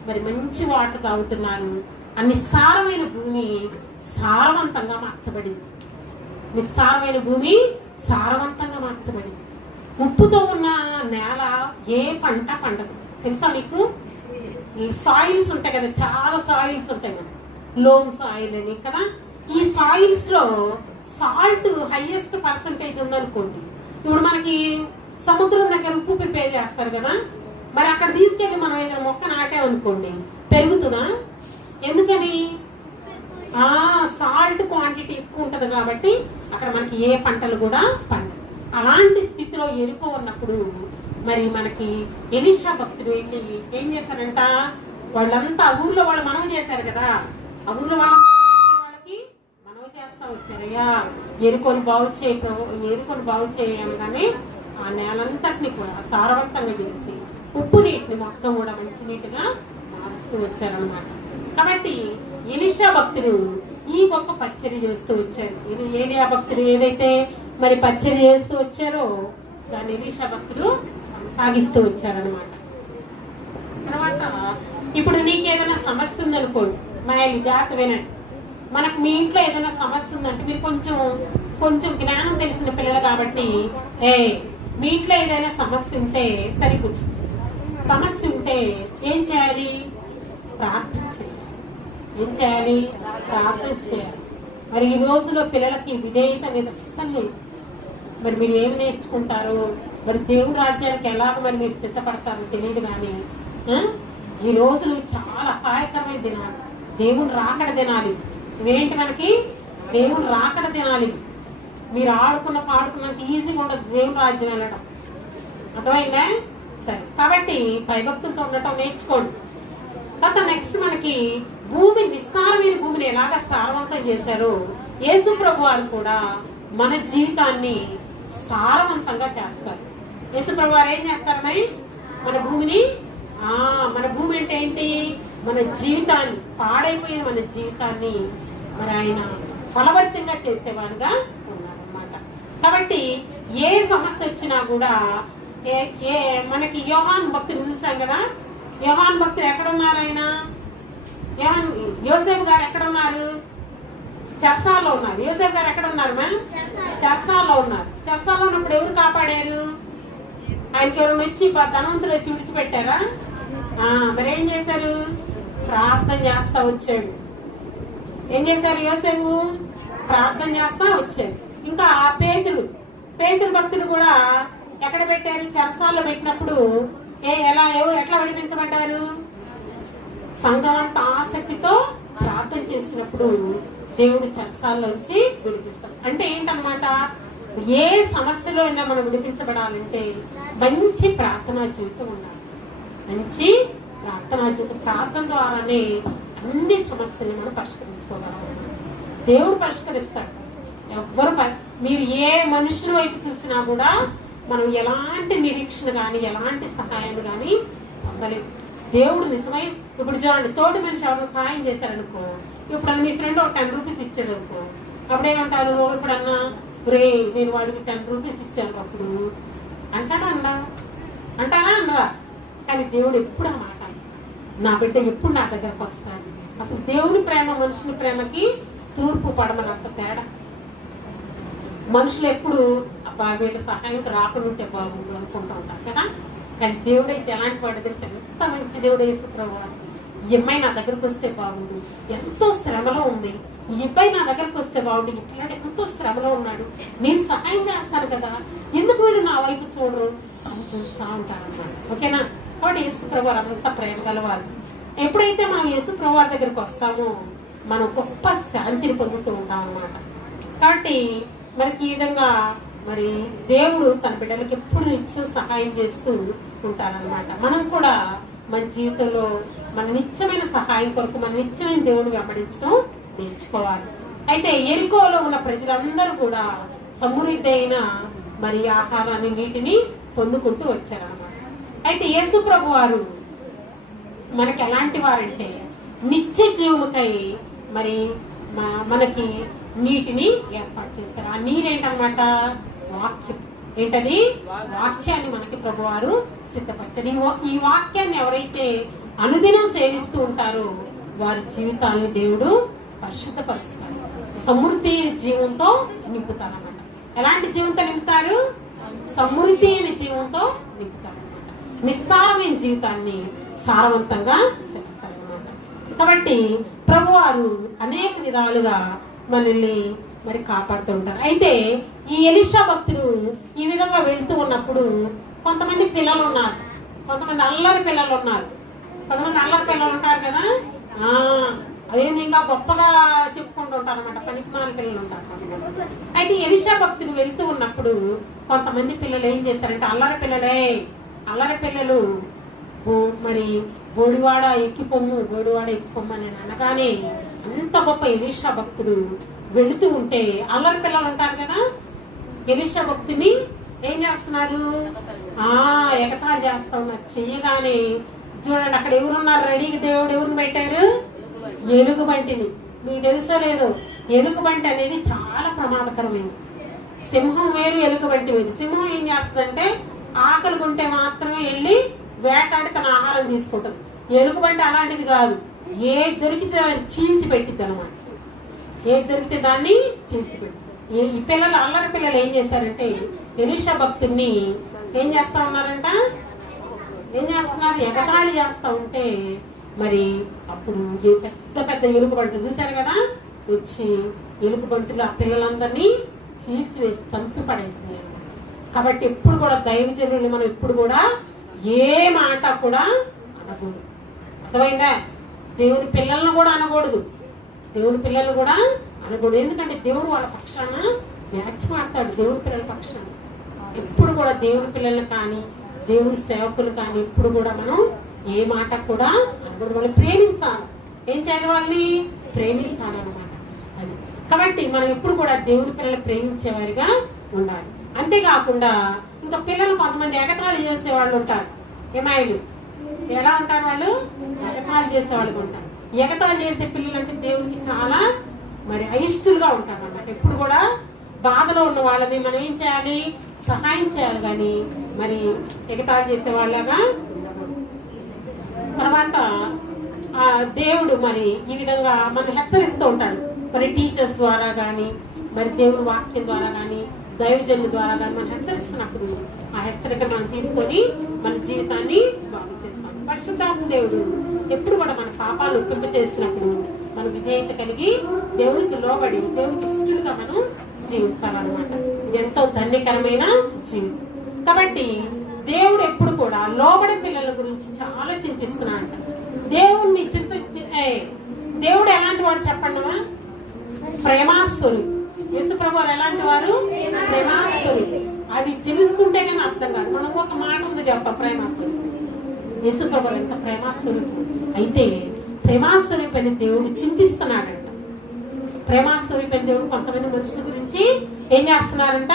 మరి మంచి వాటర్ తాగుతున్నారు. ఆ నిస్సారమైన భూమి సారవంతంగా మార్చబడింది. నిస్సారమైన భూమి సారవంతంగా మార్చబడింది. ఉప్పుతో ఉన్న నేల ఏ పంట పండదు. తెలుసా మీకు? సాయిల్స్ ఉంటాయి కదా, చాలా సాయిల్స్ ఉంటాయి కదా, లోమ్ సాయిల్ అని కదా. ఈ సాయిల్స్ లో సాల్ట్ హైయెస్ట్ పర్సంటేజ్ ఉందనుకోండి. ఇప్పుడు మనకి సముద్రం దగ్గర ఉప్పు ప్రిపేర్ చేస్తారు కదా, మరి అక్కడ తీసుకెళ్లి మనం ఏదైనా మొక్క నాటామనుకోండి, పెరుగుతుందా? ఎందుకని? సాల్ట్ క్వాంటిటీ ఎక్కువ ఉంటది కాబట్టి అక్కడ మనకి ఏ పంటలు కూడా పండవు. అలాంటి స్థితిలో ఎరుకో ఉన్నప్పుడు మరి మనకి ఎలీషా భక్తుడు వెళ్ళి ఏం చేశారంట, వాళ్ళంతా ఊర్లో వాళ్ళు మనవి చేశారు కదా, ఆ ఊర్లో వాళ్ళకి మనవి చేస్తా వచ్చారయ్యా ఎరుకొని బాగు చేయగానే ఆ నేలంతటిని కూడా సారవంతంగా చేసి ఉప్పు నీటిని మొత్తం కూడా మంచి నీటిగా మారుస్తూ వచ్చారనమాట. కాబట్టి ఎలీషా భక్తుడు ఈ గొప్ప పరిచర్య చేస్తూ వచ్చారు. ఏలియా భక్తుడు ఏదైతే మరి పరిచర్య చేస్తూ వచ్చారో దాన్ని ఎలీషా భక్తుడు సాగిస్తూ వచ్చారనమాట. తర్వాత ఇప్పుడు నీకేదైనా సమస్య ఉందనుకోండి, మా జాగ్రత్త వినండి. మనకు మీ ఇంట్లో ఏదైనా సమస్య ఉందంటే మీరు కొంచెం జ్ఞానం తెలిసిన పిల్లలు కాబట్టి మీ ఇంట్లో ఏదైనా సమస్య ఉంటే సరికూర్చు. సమస్య ఉంటే ఏం చేయాలి? ప్రార్థన చేయాలి. ఏం చేయాలి? ప్రార్థన చేయాలి. మరి ఈ రోజులో పిల్లలకి విధేయత అనేది అస్సలు లేదు. మరి మీరు ఏం నేర్చుకుంటారో, మరి దేవుని రాజ్యానికి ఎలాగ మరి మీరు సిద్ధపడతారో తెలియదు. కానీ ఈ రోజులు చాలా అపాయకరమైన దినాలు, దేవుని రాకడ దినాలు. ఇవేంటి మనకి? దేవుని రాకడ దినాలు. మీరు పాడుకున్నంత ఈజీగా ఉండదు దేవుని రాజ్యం వెళ్ళడం. అర్థమైందా? సరే, కాబట్టి భయభక్తులతో ఉండటం నేర్చుకోండి. తర్వాత నెక్స్ట్ మనకి నిస్సారమైన భూమిని ఎలాగ సారవంతం చేశారో యేసు ప్రభు వారు కూడా మన జీవితాన్ని సారవంతంగా చేస్తారు. యేసు ప్రభు వారు ఏం చేస్తారని మన భూమిని మన భూమి అంటే ఏంటి? మన జీవితాన్ని, పాడైపోయిన మన జీవితాన్ని మరి ఆయన ఫలవర్తంగా చేసేవారుగా ఉన్నారన్నమాట. కాబట్టి ఏ సమస్య వచ్చినా కూడా మనకి యోహాను భక్తులు చూసాం కదా. యోహాను భక్తులు ఎక్కడ ఉన్నారు? ఆయన యోసేపు గారు ఎక్కడ ఉన్నారు? చెరసాల్లో ఉన్నారు. యోసేపు గారు ఎక్కడ ఉన్నారు? చెరసాల్లో ఉన్నారు. చెరసాల్లో ఉన్నప్పుడు ఎవరు కాపాడారు? ఆయనకి ఎవరైనా వచ్చి ధనవంతులు వచ్చి విడిచిపెట్టారా? మరి ఏం చేశారు? ప్రార్థన చేస్తా వచ్చాడు. ఏం చేశారు? యోసేపు ప్రార్థన చేస్తా వచ్చాడు. ఇంకా పేతురు భక్తులు కూడా ఎక్కడ పెట్టారు? చెరసాల్లో పెట్టినప్పుడు ఎట్లా విడిపించబడ్డారు? సంఘం అంతా ఆసక్తితో ప్రార్థన చేసినప్పుడు దేవుడు చెరసాల్లోంచి విడిపిస్తాడు. అంటే ఏంటన్నమాట? ఏ సమస్యలో అయినా మనం విడిపించబడాలంటే మంచి ప్రార్థనా జీవితం ఉండాలి. మంచి ప్రార్థనా జీవితం, ప్రార్థన ద్వారానే అన్ని సమస్యల్ని మనం పరిష్కరించుకోగలం. దేవుడు పరిష్కరిస్తాడు. మీరు ఏ మనుషుల వైపు చూసినా కూడా మనం ఎలాంటి నిరీక్షణ కానీ ఎలాంటి సహాయాన్ని కానీ పొందలేము. దేవుడు నిజమై ఇప్పుడు చూడండి, తోటి మనిషి ఎవరైనా సహాయం చేశారనుకో, ఇప్పుడు మీ ఫ్రెండ్ ఒక 10 రూపీస్ ఇచ్చాడు అనుకో, అప్పుడేమంటారు? ఇప్పుడన్నా నేను వాడికి 10 రూపీస్ ఇచ్చాను అప్పుడు అంటారా అన్నరా? కానీ దేవుడు ఎప్పుడు ఆ మాట, నా బిడ్డ ఎప్పుడు నా దగ్గరకు వస్తాడు. అసలు దేవుని ప్రేమ మనుషుని ప్రేమకి తూర్పు పడమనంత తేడా. మనుషులు ఎప్పుడు అబ్బా వీళ్ళ సహాయం రాకుండా ఉంటే బాగుండు అనుకుంటూ ఉంటారు కదా. కానీ దేవుడైతే ఎలాంటి వాడు తెలుసు? ఎంత మంచి దేవుడు యేసు ప్రభువు. ఈ అమ్మాయి నా దగ్గరకు వస్తే బాగుండు, ఎంతో శ్రమలో ఉంది, ఈ అబ్బాయి నా దగ్గరకు వస్తే బాగుండు, ఈ పిల్లాడు ఎంతో శ్రమలో ఉన్నాడు, నేను సహాయం చేస్తాను కదా, ఎందుకు వీళ్ళు నా వైపు చూడరు అని చూస్తూ ఉంటారన్నమాట. ఓకేనా? కాబట్టి యేసుప్రభు అంత ప్రేమ గలవారు. ఎప్పుడైతే మనం యేసుప్రభు వారి దగ్గరికి వస్తామో మనం గొప్ప శాంతిని పొందుతూ ఉంటాం అన్నమాట. కాబట్టి మనకి ఈ విధంగా మరి దేవుడు తన బిడ్డలకి ఎప్పుడు నిత్యం సహాయం చేస్తూ ఉంటారనమాట. మనం కూడా మన జీవితంలో మన నిత్యమైన సహాయం కొరకు మన నిత్యమైన దేవుని వెంబడించడం నేర్చుకోవాలి. అయితే ఎరికోలో ఉన్న ప్రజలందరూ కూడా సమృద్ధి అయిన మరి ఆహారాన్ని నీటిని పొందుకుంటూ వచ్చారన్నమాట. అయితే యేసు ప్రభు వారు మనకి ఎలాంటి వారంటే నిత్య జీవముకై మరి మనకి నీటిని ఏర్పాటు చేశారు. ఆ నీరేంటన్నమాట? వాక్యం. ఏంటది? వాక్యాన్ని మనకి ప్రభువారు సిద్ధపరిచారు. ఈ వాక్యాన్ని ఎవరైతే అనుదినం సేవిస్తూ ఉంటారో వారి జీవితాలను దేవుడు పరిశుద్ధపరుస్తారు, సమృద్ధి జీవంతో నింపుతారన్నమాట. ఎలాంటి జీవంతో నింపుతారు? సమృద్ధి అయిన జీవంతో నింపుతారన్నమాట. నిస్సారమైన జీవితాన్ని సారవంతంగా చేస్తారన్నమాట. కాబట్టి ప్రభువారు అనేక విధాలుగా మనల్ని మరి కాపాడుతూ ఉంటారు. అయితే ఈ ఎలీషా భక్తులు ఈ విధంగా వెళుతూ ఉన్నప్పుడు కొంతమంది పిల్లలు ఉన్నారు, కొంతమంది అల్లరి పిల్లలు ఉన్నారు. కొంతమంది అల్లరి పిల్లలు ఉంటారు కదా, అదేంటి ఇంకా గొప్పగా చెప్పుకుంటూ ఉంటారు అనమాట, పనికిమాల పిల్లలు ఉంటారు. అయితే ఎలీషా భక్తులు వెళుతూ ఉన్నప్పుడు కొంతమంది పిల్లలు ఏం చేస్తారంటే అల్లరి పిల్లలు మరి బోడివాడ ఎక్కిపోమ్ము అని అనగానే అంత గొప్ప ఎలీషా భక్తులు వెళుతూ ఉంటే అల్లరి పిల్లలు ఉంటారు కదా, ఎలీషా భక్తుని ఏం చేస్తున్నారు? ఎగతాళి చేస్తా ఉన్నారు. చెయ్యగానే చూడండి, అక్కడ ఎవరున్నారు రెడీగా? దేవుడు ఎవరిని పెట్టారు? ఎలుగుబంటిని. మీకు తెలుసో లేదో, ఎలుగుబంటి అనేది చాలా ప్రమాదకరమైనది. సింహం వేరు, ఎలుగుబంటి వేరు. సింహం ఏం చేస్తుందంటే ఆకలి ఉంటే మాత్రమే వెళ్ళి వేటాడి తన ఆహారం తీసుకుంటుంది. ఎలుగుబంటి అలాంటిది కాదు, ఏది దొరికితే దాన్ని చీల్చి పెట్టిద్ది అనమాట. ఏది దొరికితే దాన్ని చీల్చిపెట్టి. ఈ పిల్లలు అల్లరి పిల్లలు ఏం చేశారంటే ఎలీషా భక్తుల్ని ఏం చేస్తా ఉన్నారంట? ఎగతాళి చేస్తా ఉంటే మరి అప్పుడు పెద్ద పెద్ద ఎలుగుబంటులు చూశారు కదా, వచ్చి ఎలుగుబంటులు ఆ పిల్లలందరినీ చీల్చివేసి చంపి పడేసింది. కాబట్టి ఎప్పుడు కూడా దైవజనుల్ని మనం ఎప్పుడు కూడా ఏ మాట కూడా అనకూడదు. అర్థమైందా? దేవుని పిల్లలను కూడా అనకూడదు, ఎందుకంటే దేవుడు వాళ్ళ పక్షాన వ్యాఖ్య మాట్లాడు. దేవుని పిల్లల పక్షాన ఎప్పుడు కూడా దేవుని పిల్లలు కానీ దేవుని సేవకులు కానీ ఎప్పుడు కూడా మనం ఏ మాట కూడా అనకూడదు. వాళ్ళు ప్రేమించాలి. ఏం చేయాలి? వాళ్ళని ప్రేమించాలి అన్నమాట. అది కాబట్టి మనం ఎప్పుడు కూడా దేవుని పిల్లలు ప్రేమించేవారిగా ఉండాలి. అంతేకాకుండా ఇంకా పిల్లలు కొంతమంది ఎగతాళి చేసే వాళ్ళు ఉంటారు. ఏమాయిలు ఎలా ఉంటారు? వాళ్ళు ఎగతాళి చేసేవాళ్ళు ఉంటారు. ఎగతాళి చేసే పిల్లలు అంటే దేవునికి చాలా మరి అయిష్టులుగా ఉంటారు అన్నమాట. ఎప్పుడు కూడా బాధలో ఉన్న వాళ్ళని మనం ఏం చేయాలి? సహాయం చేయాలి, కానీ మరి ఎగతాళి చేసే వాళ్ళగా. తర్వాత దేవుడు మరి ఈ విధంగా మనం హెచ్చరిస్తూ ఉంటాడు. మరి టీచర్స్ ద్వారా కానీ మరి దేవుని వాక్యం ద్వారా కానీ దైవజనుల ద్వారా కానీ మనం హెచ్చరిస్తున్నప్పుడు ఆ హెచ్చరిక మనం తీసుకొని మన జీవితాన్ని బాగు చేస్తాం. పరిశుద్ధాత్మ దేవుడు ఎప్పుడు కూడా మన పాపాలు ఒప్పింప చేసినప్పుడు మన విధేయత కలిగి దేవునికి లోబడి దేవునికి ఇష్టలుగా మనం జీవించాలన్నమాట. ఇది ఎంతో ధన్యకరమైన జీవితం. కాబట్టి దేవుడు ఎప్పుడు కూడా లోబడి పిల్లల గురించి చాలా చింతిస్తున్నాడు. దేవుణ్ణి దేవుడు ఎలాంటి వాడు చెప్పండివా? ప్రేమాస్వరూపి. యేసుప్రభు వారు ఎలాంటి వారు? ప్రేమాస్వరూపి. అది తెలుసుకుంటే కానీ అర్థం కాదు. మనం ఒక మాట ఉంది చెప్ప, ప్రేమాస్వరూపి. యేసుప్రభు వారు ఎంత ప్రేమాస్వరూపి. అయితే ప్రేమాస్వరూపి అని దేవుడు చింతిస్తున్నాడంట. ప్రేమాస్వరూపి అని దేవుడు కొంతమంది మనుషుల గురించి ఏం చేస్తున్నారంట?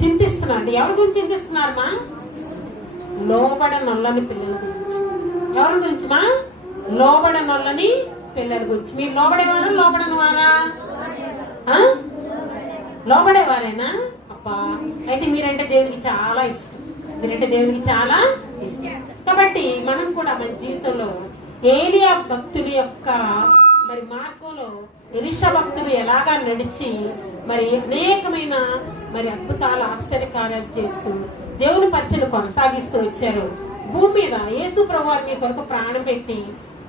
చింతిస్తున్నాడు. ఎవరి గురించి చింతిస్తున్నారమ్మా? లోబడ నొల్లని పిల్లల గురించి. ఎవరి గురించి మా? లోబడ నొల్లని పిల్లల గురించి. మీరు లోబడేవారా లోబడని వారా? లోబడేవారేనా? అబ్బా, అయితే మీరంటే దేవునికి చాలా ఇష్టం. కాబట్టి మనం కూడా మన జీవితంలో ఏలియా భక్తుని యొక్క మరి మార్గంలో ఎలీషా భక్తులు ఎలాగా నడిచి మరి అనేకమైన మరి అద్భుతాలు ఆశ్చర్యకార్యాలు చేస్తూ దేవుని పరిచయం కొనసాగిస్తూ వచ్చారు. భూమి మీద యేసు ప్రభువు మీ కొరకు ప్రాణం పెట్టి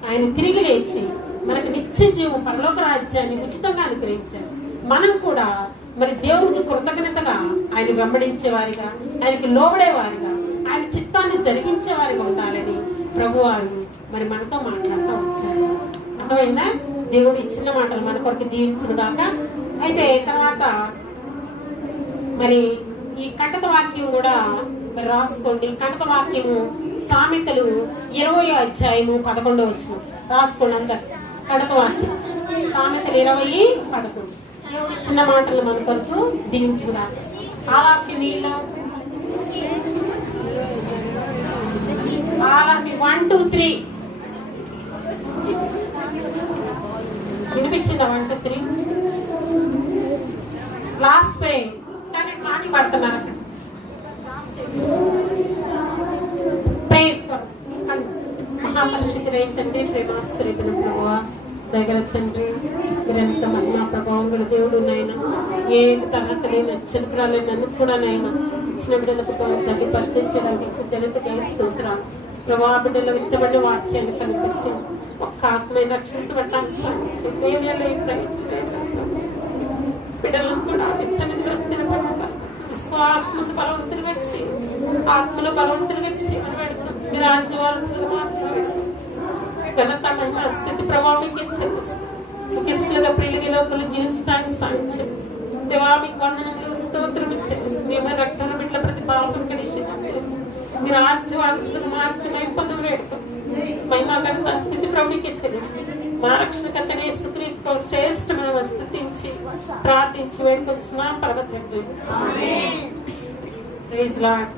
ఆయన తిరిగి లేచి మనకు నిత్య జీవం పరలోక రాజ్యాన్ని ఉచితంగా అనుగ్రహించారు. మనం కూడా మరి దేవునికి కృతజ్ఞతగా ఆయన వెంబడించేవారిగా, ఆయనకి లోబడేవారిగా, ఆయన చిత్తాన్ని జరిగించేవారిగా ఉండాలని ప్రభువారు మరి మనతో మాట్లాడుతూ వచ్చారు. అర్థమైందా? దేవుడు ఇచ్చిన మాటలు మన కొరకు దీవించిన దాకా. అయితే తర్వాత మరి ఈ కంటక వాక్యం కూడా మరి రాసుకోండి. కంటక వాక్యము సామెతలు 20వ అధ్యాయము 11 రాసుకోండి అందరు. కంటక వాక్యం సామెతలు 20:11. దేవుడు ఇచ్చిన మాటలు మన కొరకు దీవించిన దాకా. ఆలాపి నీళ్ళు ఆలాపి 1 2 3 వినిపించిందా? 1 2 3 లాస్ట్ పే కానీ మాటి పడుతున్నారు. మహాపరిషుద్ధుడైన తండ్రి, ప్రేమాస్త్రీతుల ప్రభువా, దగ్గర తండ్రి, మీరెంత మహిమా ప్రభావం దేవుడు నాయన. ఏ తరగతి లేని చిన్నపిల్లలు నన్ను కూడా నాయన ఇచ్చిన బిడ్డలకు తండ్రి పరిచయం చేయడానికి సిద్ధంగా స్తోత్రాలు ప్రభా. బిడ్డల విత్తబడిన వాక్యాన్ని కనిపించి ఒక్క ఆత్మ రక్షించబడటానికి సాధించి బిడ్డలను కూడా సన్నిధిలో స్థిరపరచాలి. విశ్వాసమును బలవంతులుగా చేయి, ఆత్మను బలవంతులుగా చేయమని వేడుకోవచ్చు. మీరు రాజ్యవారసులుగా మార్చమని ఘనత మహిమ స్థితి ప్రభావం ఇచ్చేలుగా ప్రియులుగా లోపల జీవించడానికి సాధించం. దేవా మీకు వందనములు స్తోత్రం ఇచ్చేసి మేము రక్తం బిడ్డల ప్రతి భావం చేసి మీరు రాజ్యవారసులుగా మార్చి మేము పొందడం వేడుకోవచ్చు. మహిమా ఘనత స్థితి ప్రభుకి ఇచ్చేసి మా రక్షణకర్తనే యేసుక్రీస్తు శ్రేష్టమైన స్తుతించి ప్రార్థించి వేడుకొచ్చిన పరమతండ్రి. Praise Lord.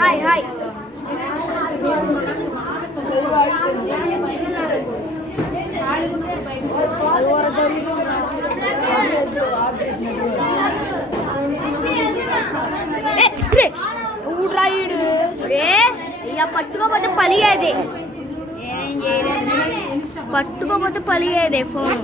హాయ్ హాయ్ ఊడ్రాయుడు ఇక పట్టుకోపోతే పలిగేది, పట్టుకోపోతే పలిగేది ఫోన్.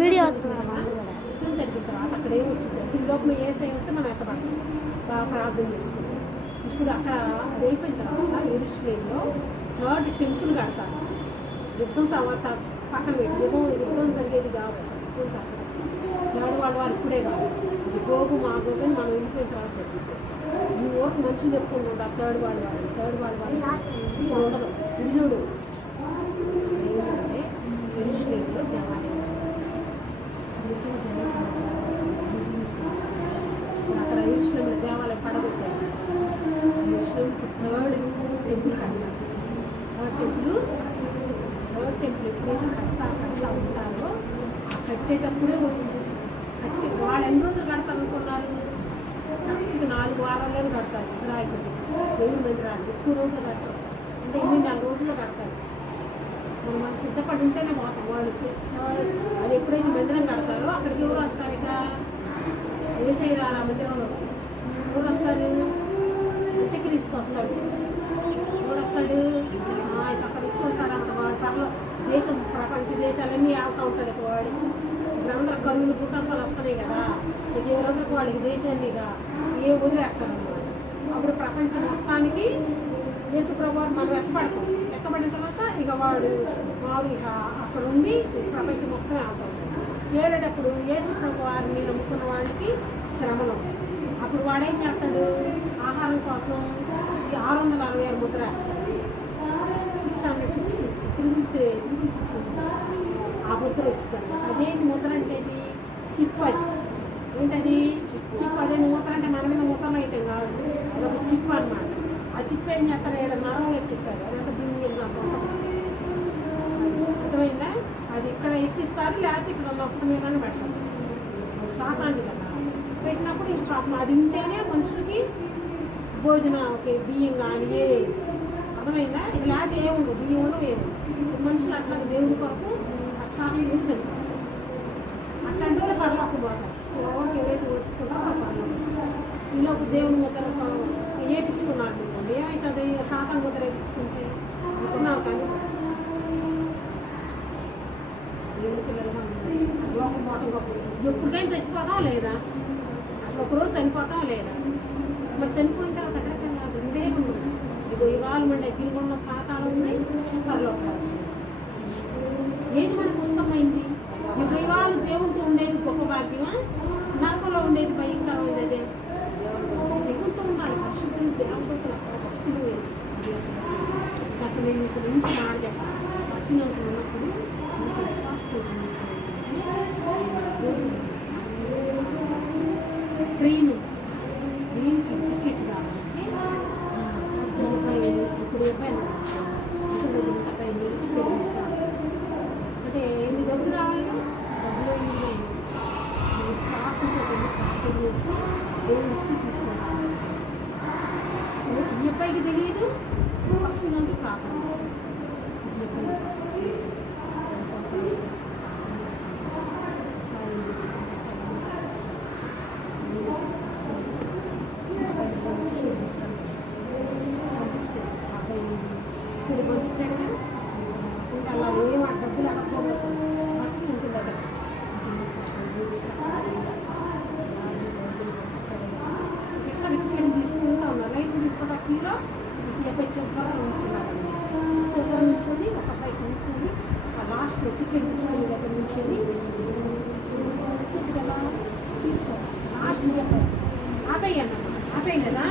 వీడియో అక్కడ ఏమొచ్చింది లోపల ఏ సై వస్తే మనం ఎక్కడ ప్రార్థన చేసుకుంటాం. ఇప్పుడు అక్కడ అది అయిపోయిన తర్వాత యెరూషలేములో 3rd టెంపుల్ కడతారు. యుద్ధం తర్వాత పక్కన పెట్టి యుద్ధం జరిగేది కాదు. అసలు యుద్ధం జరగదు. వాళ్ళు ఇప్పుడే కాదు, ఇది గోగు మా గోగు అని మనం వెళ్ళిపోయిన తర్వాత జరుగుతుంది. ఈ ఓటు మనుషులు చెప్పుకున్నాడు ఆ థర్డ్ వాళ్ళు ఉండదు. విజుడు ఏంటంటే యెరూషలేములో దేవాలయం అక్కడ యెరూషలేములో దేవాలయం పడగొట్టారు. యెరూషలేముకి 3rd టెంపుల్ కట్టారు. థర్డ్ టెంపుల్ ఎప్పుడైతే కట్లా ఉంటారో ఆ కట్టేటప్పుడే వచ్చింది. వాళ్ళు ఎన్ని రోజులు కడతారు అనుకున్నారు? కరెక్ట్గా 4 వారాల్లో కడతారు. ఇజ్రాయిల్ దేవుని మందిరాలు ఎక్కువ రోజులు కడతారు. అంటే ఇన్ని 4 రోజుల్లో కడతారు. మనం సిద్ధపడి ఉంటేనే పోతాం వాళ్ళకి. అది ఎప్పుడైతే మందిరం కడతారో అక్కడికి ఎవరు వస్తారు? ఇక వేసేయరు ఆ మందిరంలో. ఎవరు వస్తారు? చక్రీస్తూ వస్తాడు. ఎవరు వస్తాడు? ఇక అక్కడ వచ్చి ఉంటారంట. వాడి పక్కన దేశం, ప్రపంచ దేశాలన్నీ ఆగుతూ ఉంటారు. ఇక వాడి ఇప్పుడు అందరూ కరువులు భూకంపాలు వస్తున్నాయి కదా. ఇక ఎవరందరికి వాళ్ళకి దేశాన్ని ఇక ఏ ఊరు ఎక్కడన్నమాట. అప్పుడు ప్రపంచం మొత్తానికి యేసు ప్రభువు మనం ఎక్కబడతాం. ఎక్కబడిన తర్వాత ఇక వాడు ఇక అక్కడ ఉంది ప్రపంచం మొత్తం ఆగుతాం. ఏడేటప్పుడు యేసు ప్రభువు వారిని నమ్ముకున్న వాళ్ళకి శ్రమలు. అప్పుడు వాడేం చేస్తాడు? ఆహారం కోసం 666 ముద్ర వేస్తాడు. 666 ఆ ముద్ర వచ్చింది. అదేంటి ముద్ర అంటే అది చిప్. అది ఏంటది? చిప్. అదే ముద్ర అంటే మన మీద ముద్రలు వేయటం కాదు, అదొక చిప్ అన్నమాట. ఆ చిప్ ఏం చేస్తారు? ఏడ నరం ఎక్కిస్తారు. అదంతా దీన్ని అర్థమైందా? అది ఇక్కడ ఎక్కిస్తారు, లేకపోతే ఇక్కడ నష్టం మీద పెడతారు. సాతాన్ని కదా పెట్టినప్పుడు ఇంక అది ఉంటేనే మనుషులకి భోజనం బియ్యం కానీ ఏ అర్థమైందా? ఇది లేకపోతే ఏముంది? బియ్యంలో ఏముంది? మనుషులు అట్లా దేవుడి కొరకు సాక్షి గురించి వెళ్తారు. అట్లాంటి వాళ్ళు పర్లోకి పోతారు. చివరికి ఏవైతే వచ్చుకుంటారో పర్లోకి. ఈలోపు దేవుని ముద్ర ఏపించుకున్నాడు. ఏమవుతుంది? సాతాన్ ముద్ర వేయించుకుంటే అనుకున్నావు. కానీ దేవుని పిల్లలుగా లోకం పోవటం గొప్ప. ఎప్పటికైనా చచ్చిపోతాం లేదా? అసలు ఒకరోజు చనిపోతాం లేదా? మరి చనిపోయిన తర్వాత ఎక్కడికి కాదు, రెండే ఉన్నాయి. ఇదిగో ఇవాళ ఉండే గిరిగుండం పాతాళం ఉంది, పరలోకం వచ్చింది. ఏది మనకు ఉత్తమైంది? యుగాలు దేవునితో ఉండేది గొప్ప భాగ్యమా? నరకంలో ఉండేది భయంకరమైనది. అదే దేవునితో ఉండాలి. పరిశుద్ధులు దేవతలు భక్తులు. అసలు నేను మీకు నుంచి మాట చెప్పాలి. పసినంత ఉన్నప్పుడు మీకు విశ్వాసంతో జీవించాలి. ట్రైన్కి టికెట్ కావాలంటే ₹30 టికెట్ ఇస్తాను. అంటే ఎన్ని డబ్బులు కావాలి? డబ్బులు ఏమి విశ్వాసంతో ప్రార్థన చేసి దేవుని ఇస్తూ తీసుకుంటాను. అసలు ఈ అబ్బాయికి తెలియదు, పక్షిగంటూ ప్రార్థన చేస్తాను. ఈ అబ్బాయి ఇక్కడ పంపించాడు కదా. ఇంకా అలా ఏం ఆ డబ్బులు అడగకూడదు. బస్సు ఇంటి దగ్గర ఎక్కడ టికెట్ తీసుకుంటా ఉన్నారు. రైతు తీసుకుంటా హీరో అబ్బాయి చివరి నుంచొని ఒక అబ్బాయికి నుంచొని ఆ లాస్ట్లో టికెట్ తీసుకునే దగ్గర నుంచొని టికెట్ ఎలా తీసుకోవాలి. లాస్ట్ అబ్బాయి అన్నమాట. అబ్బాయి కదా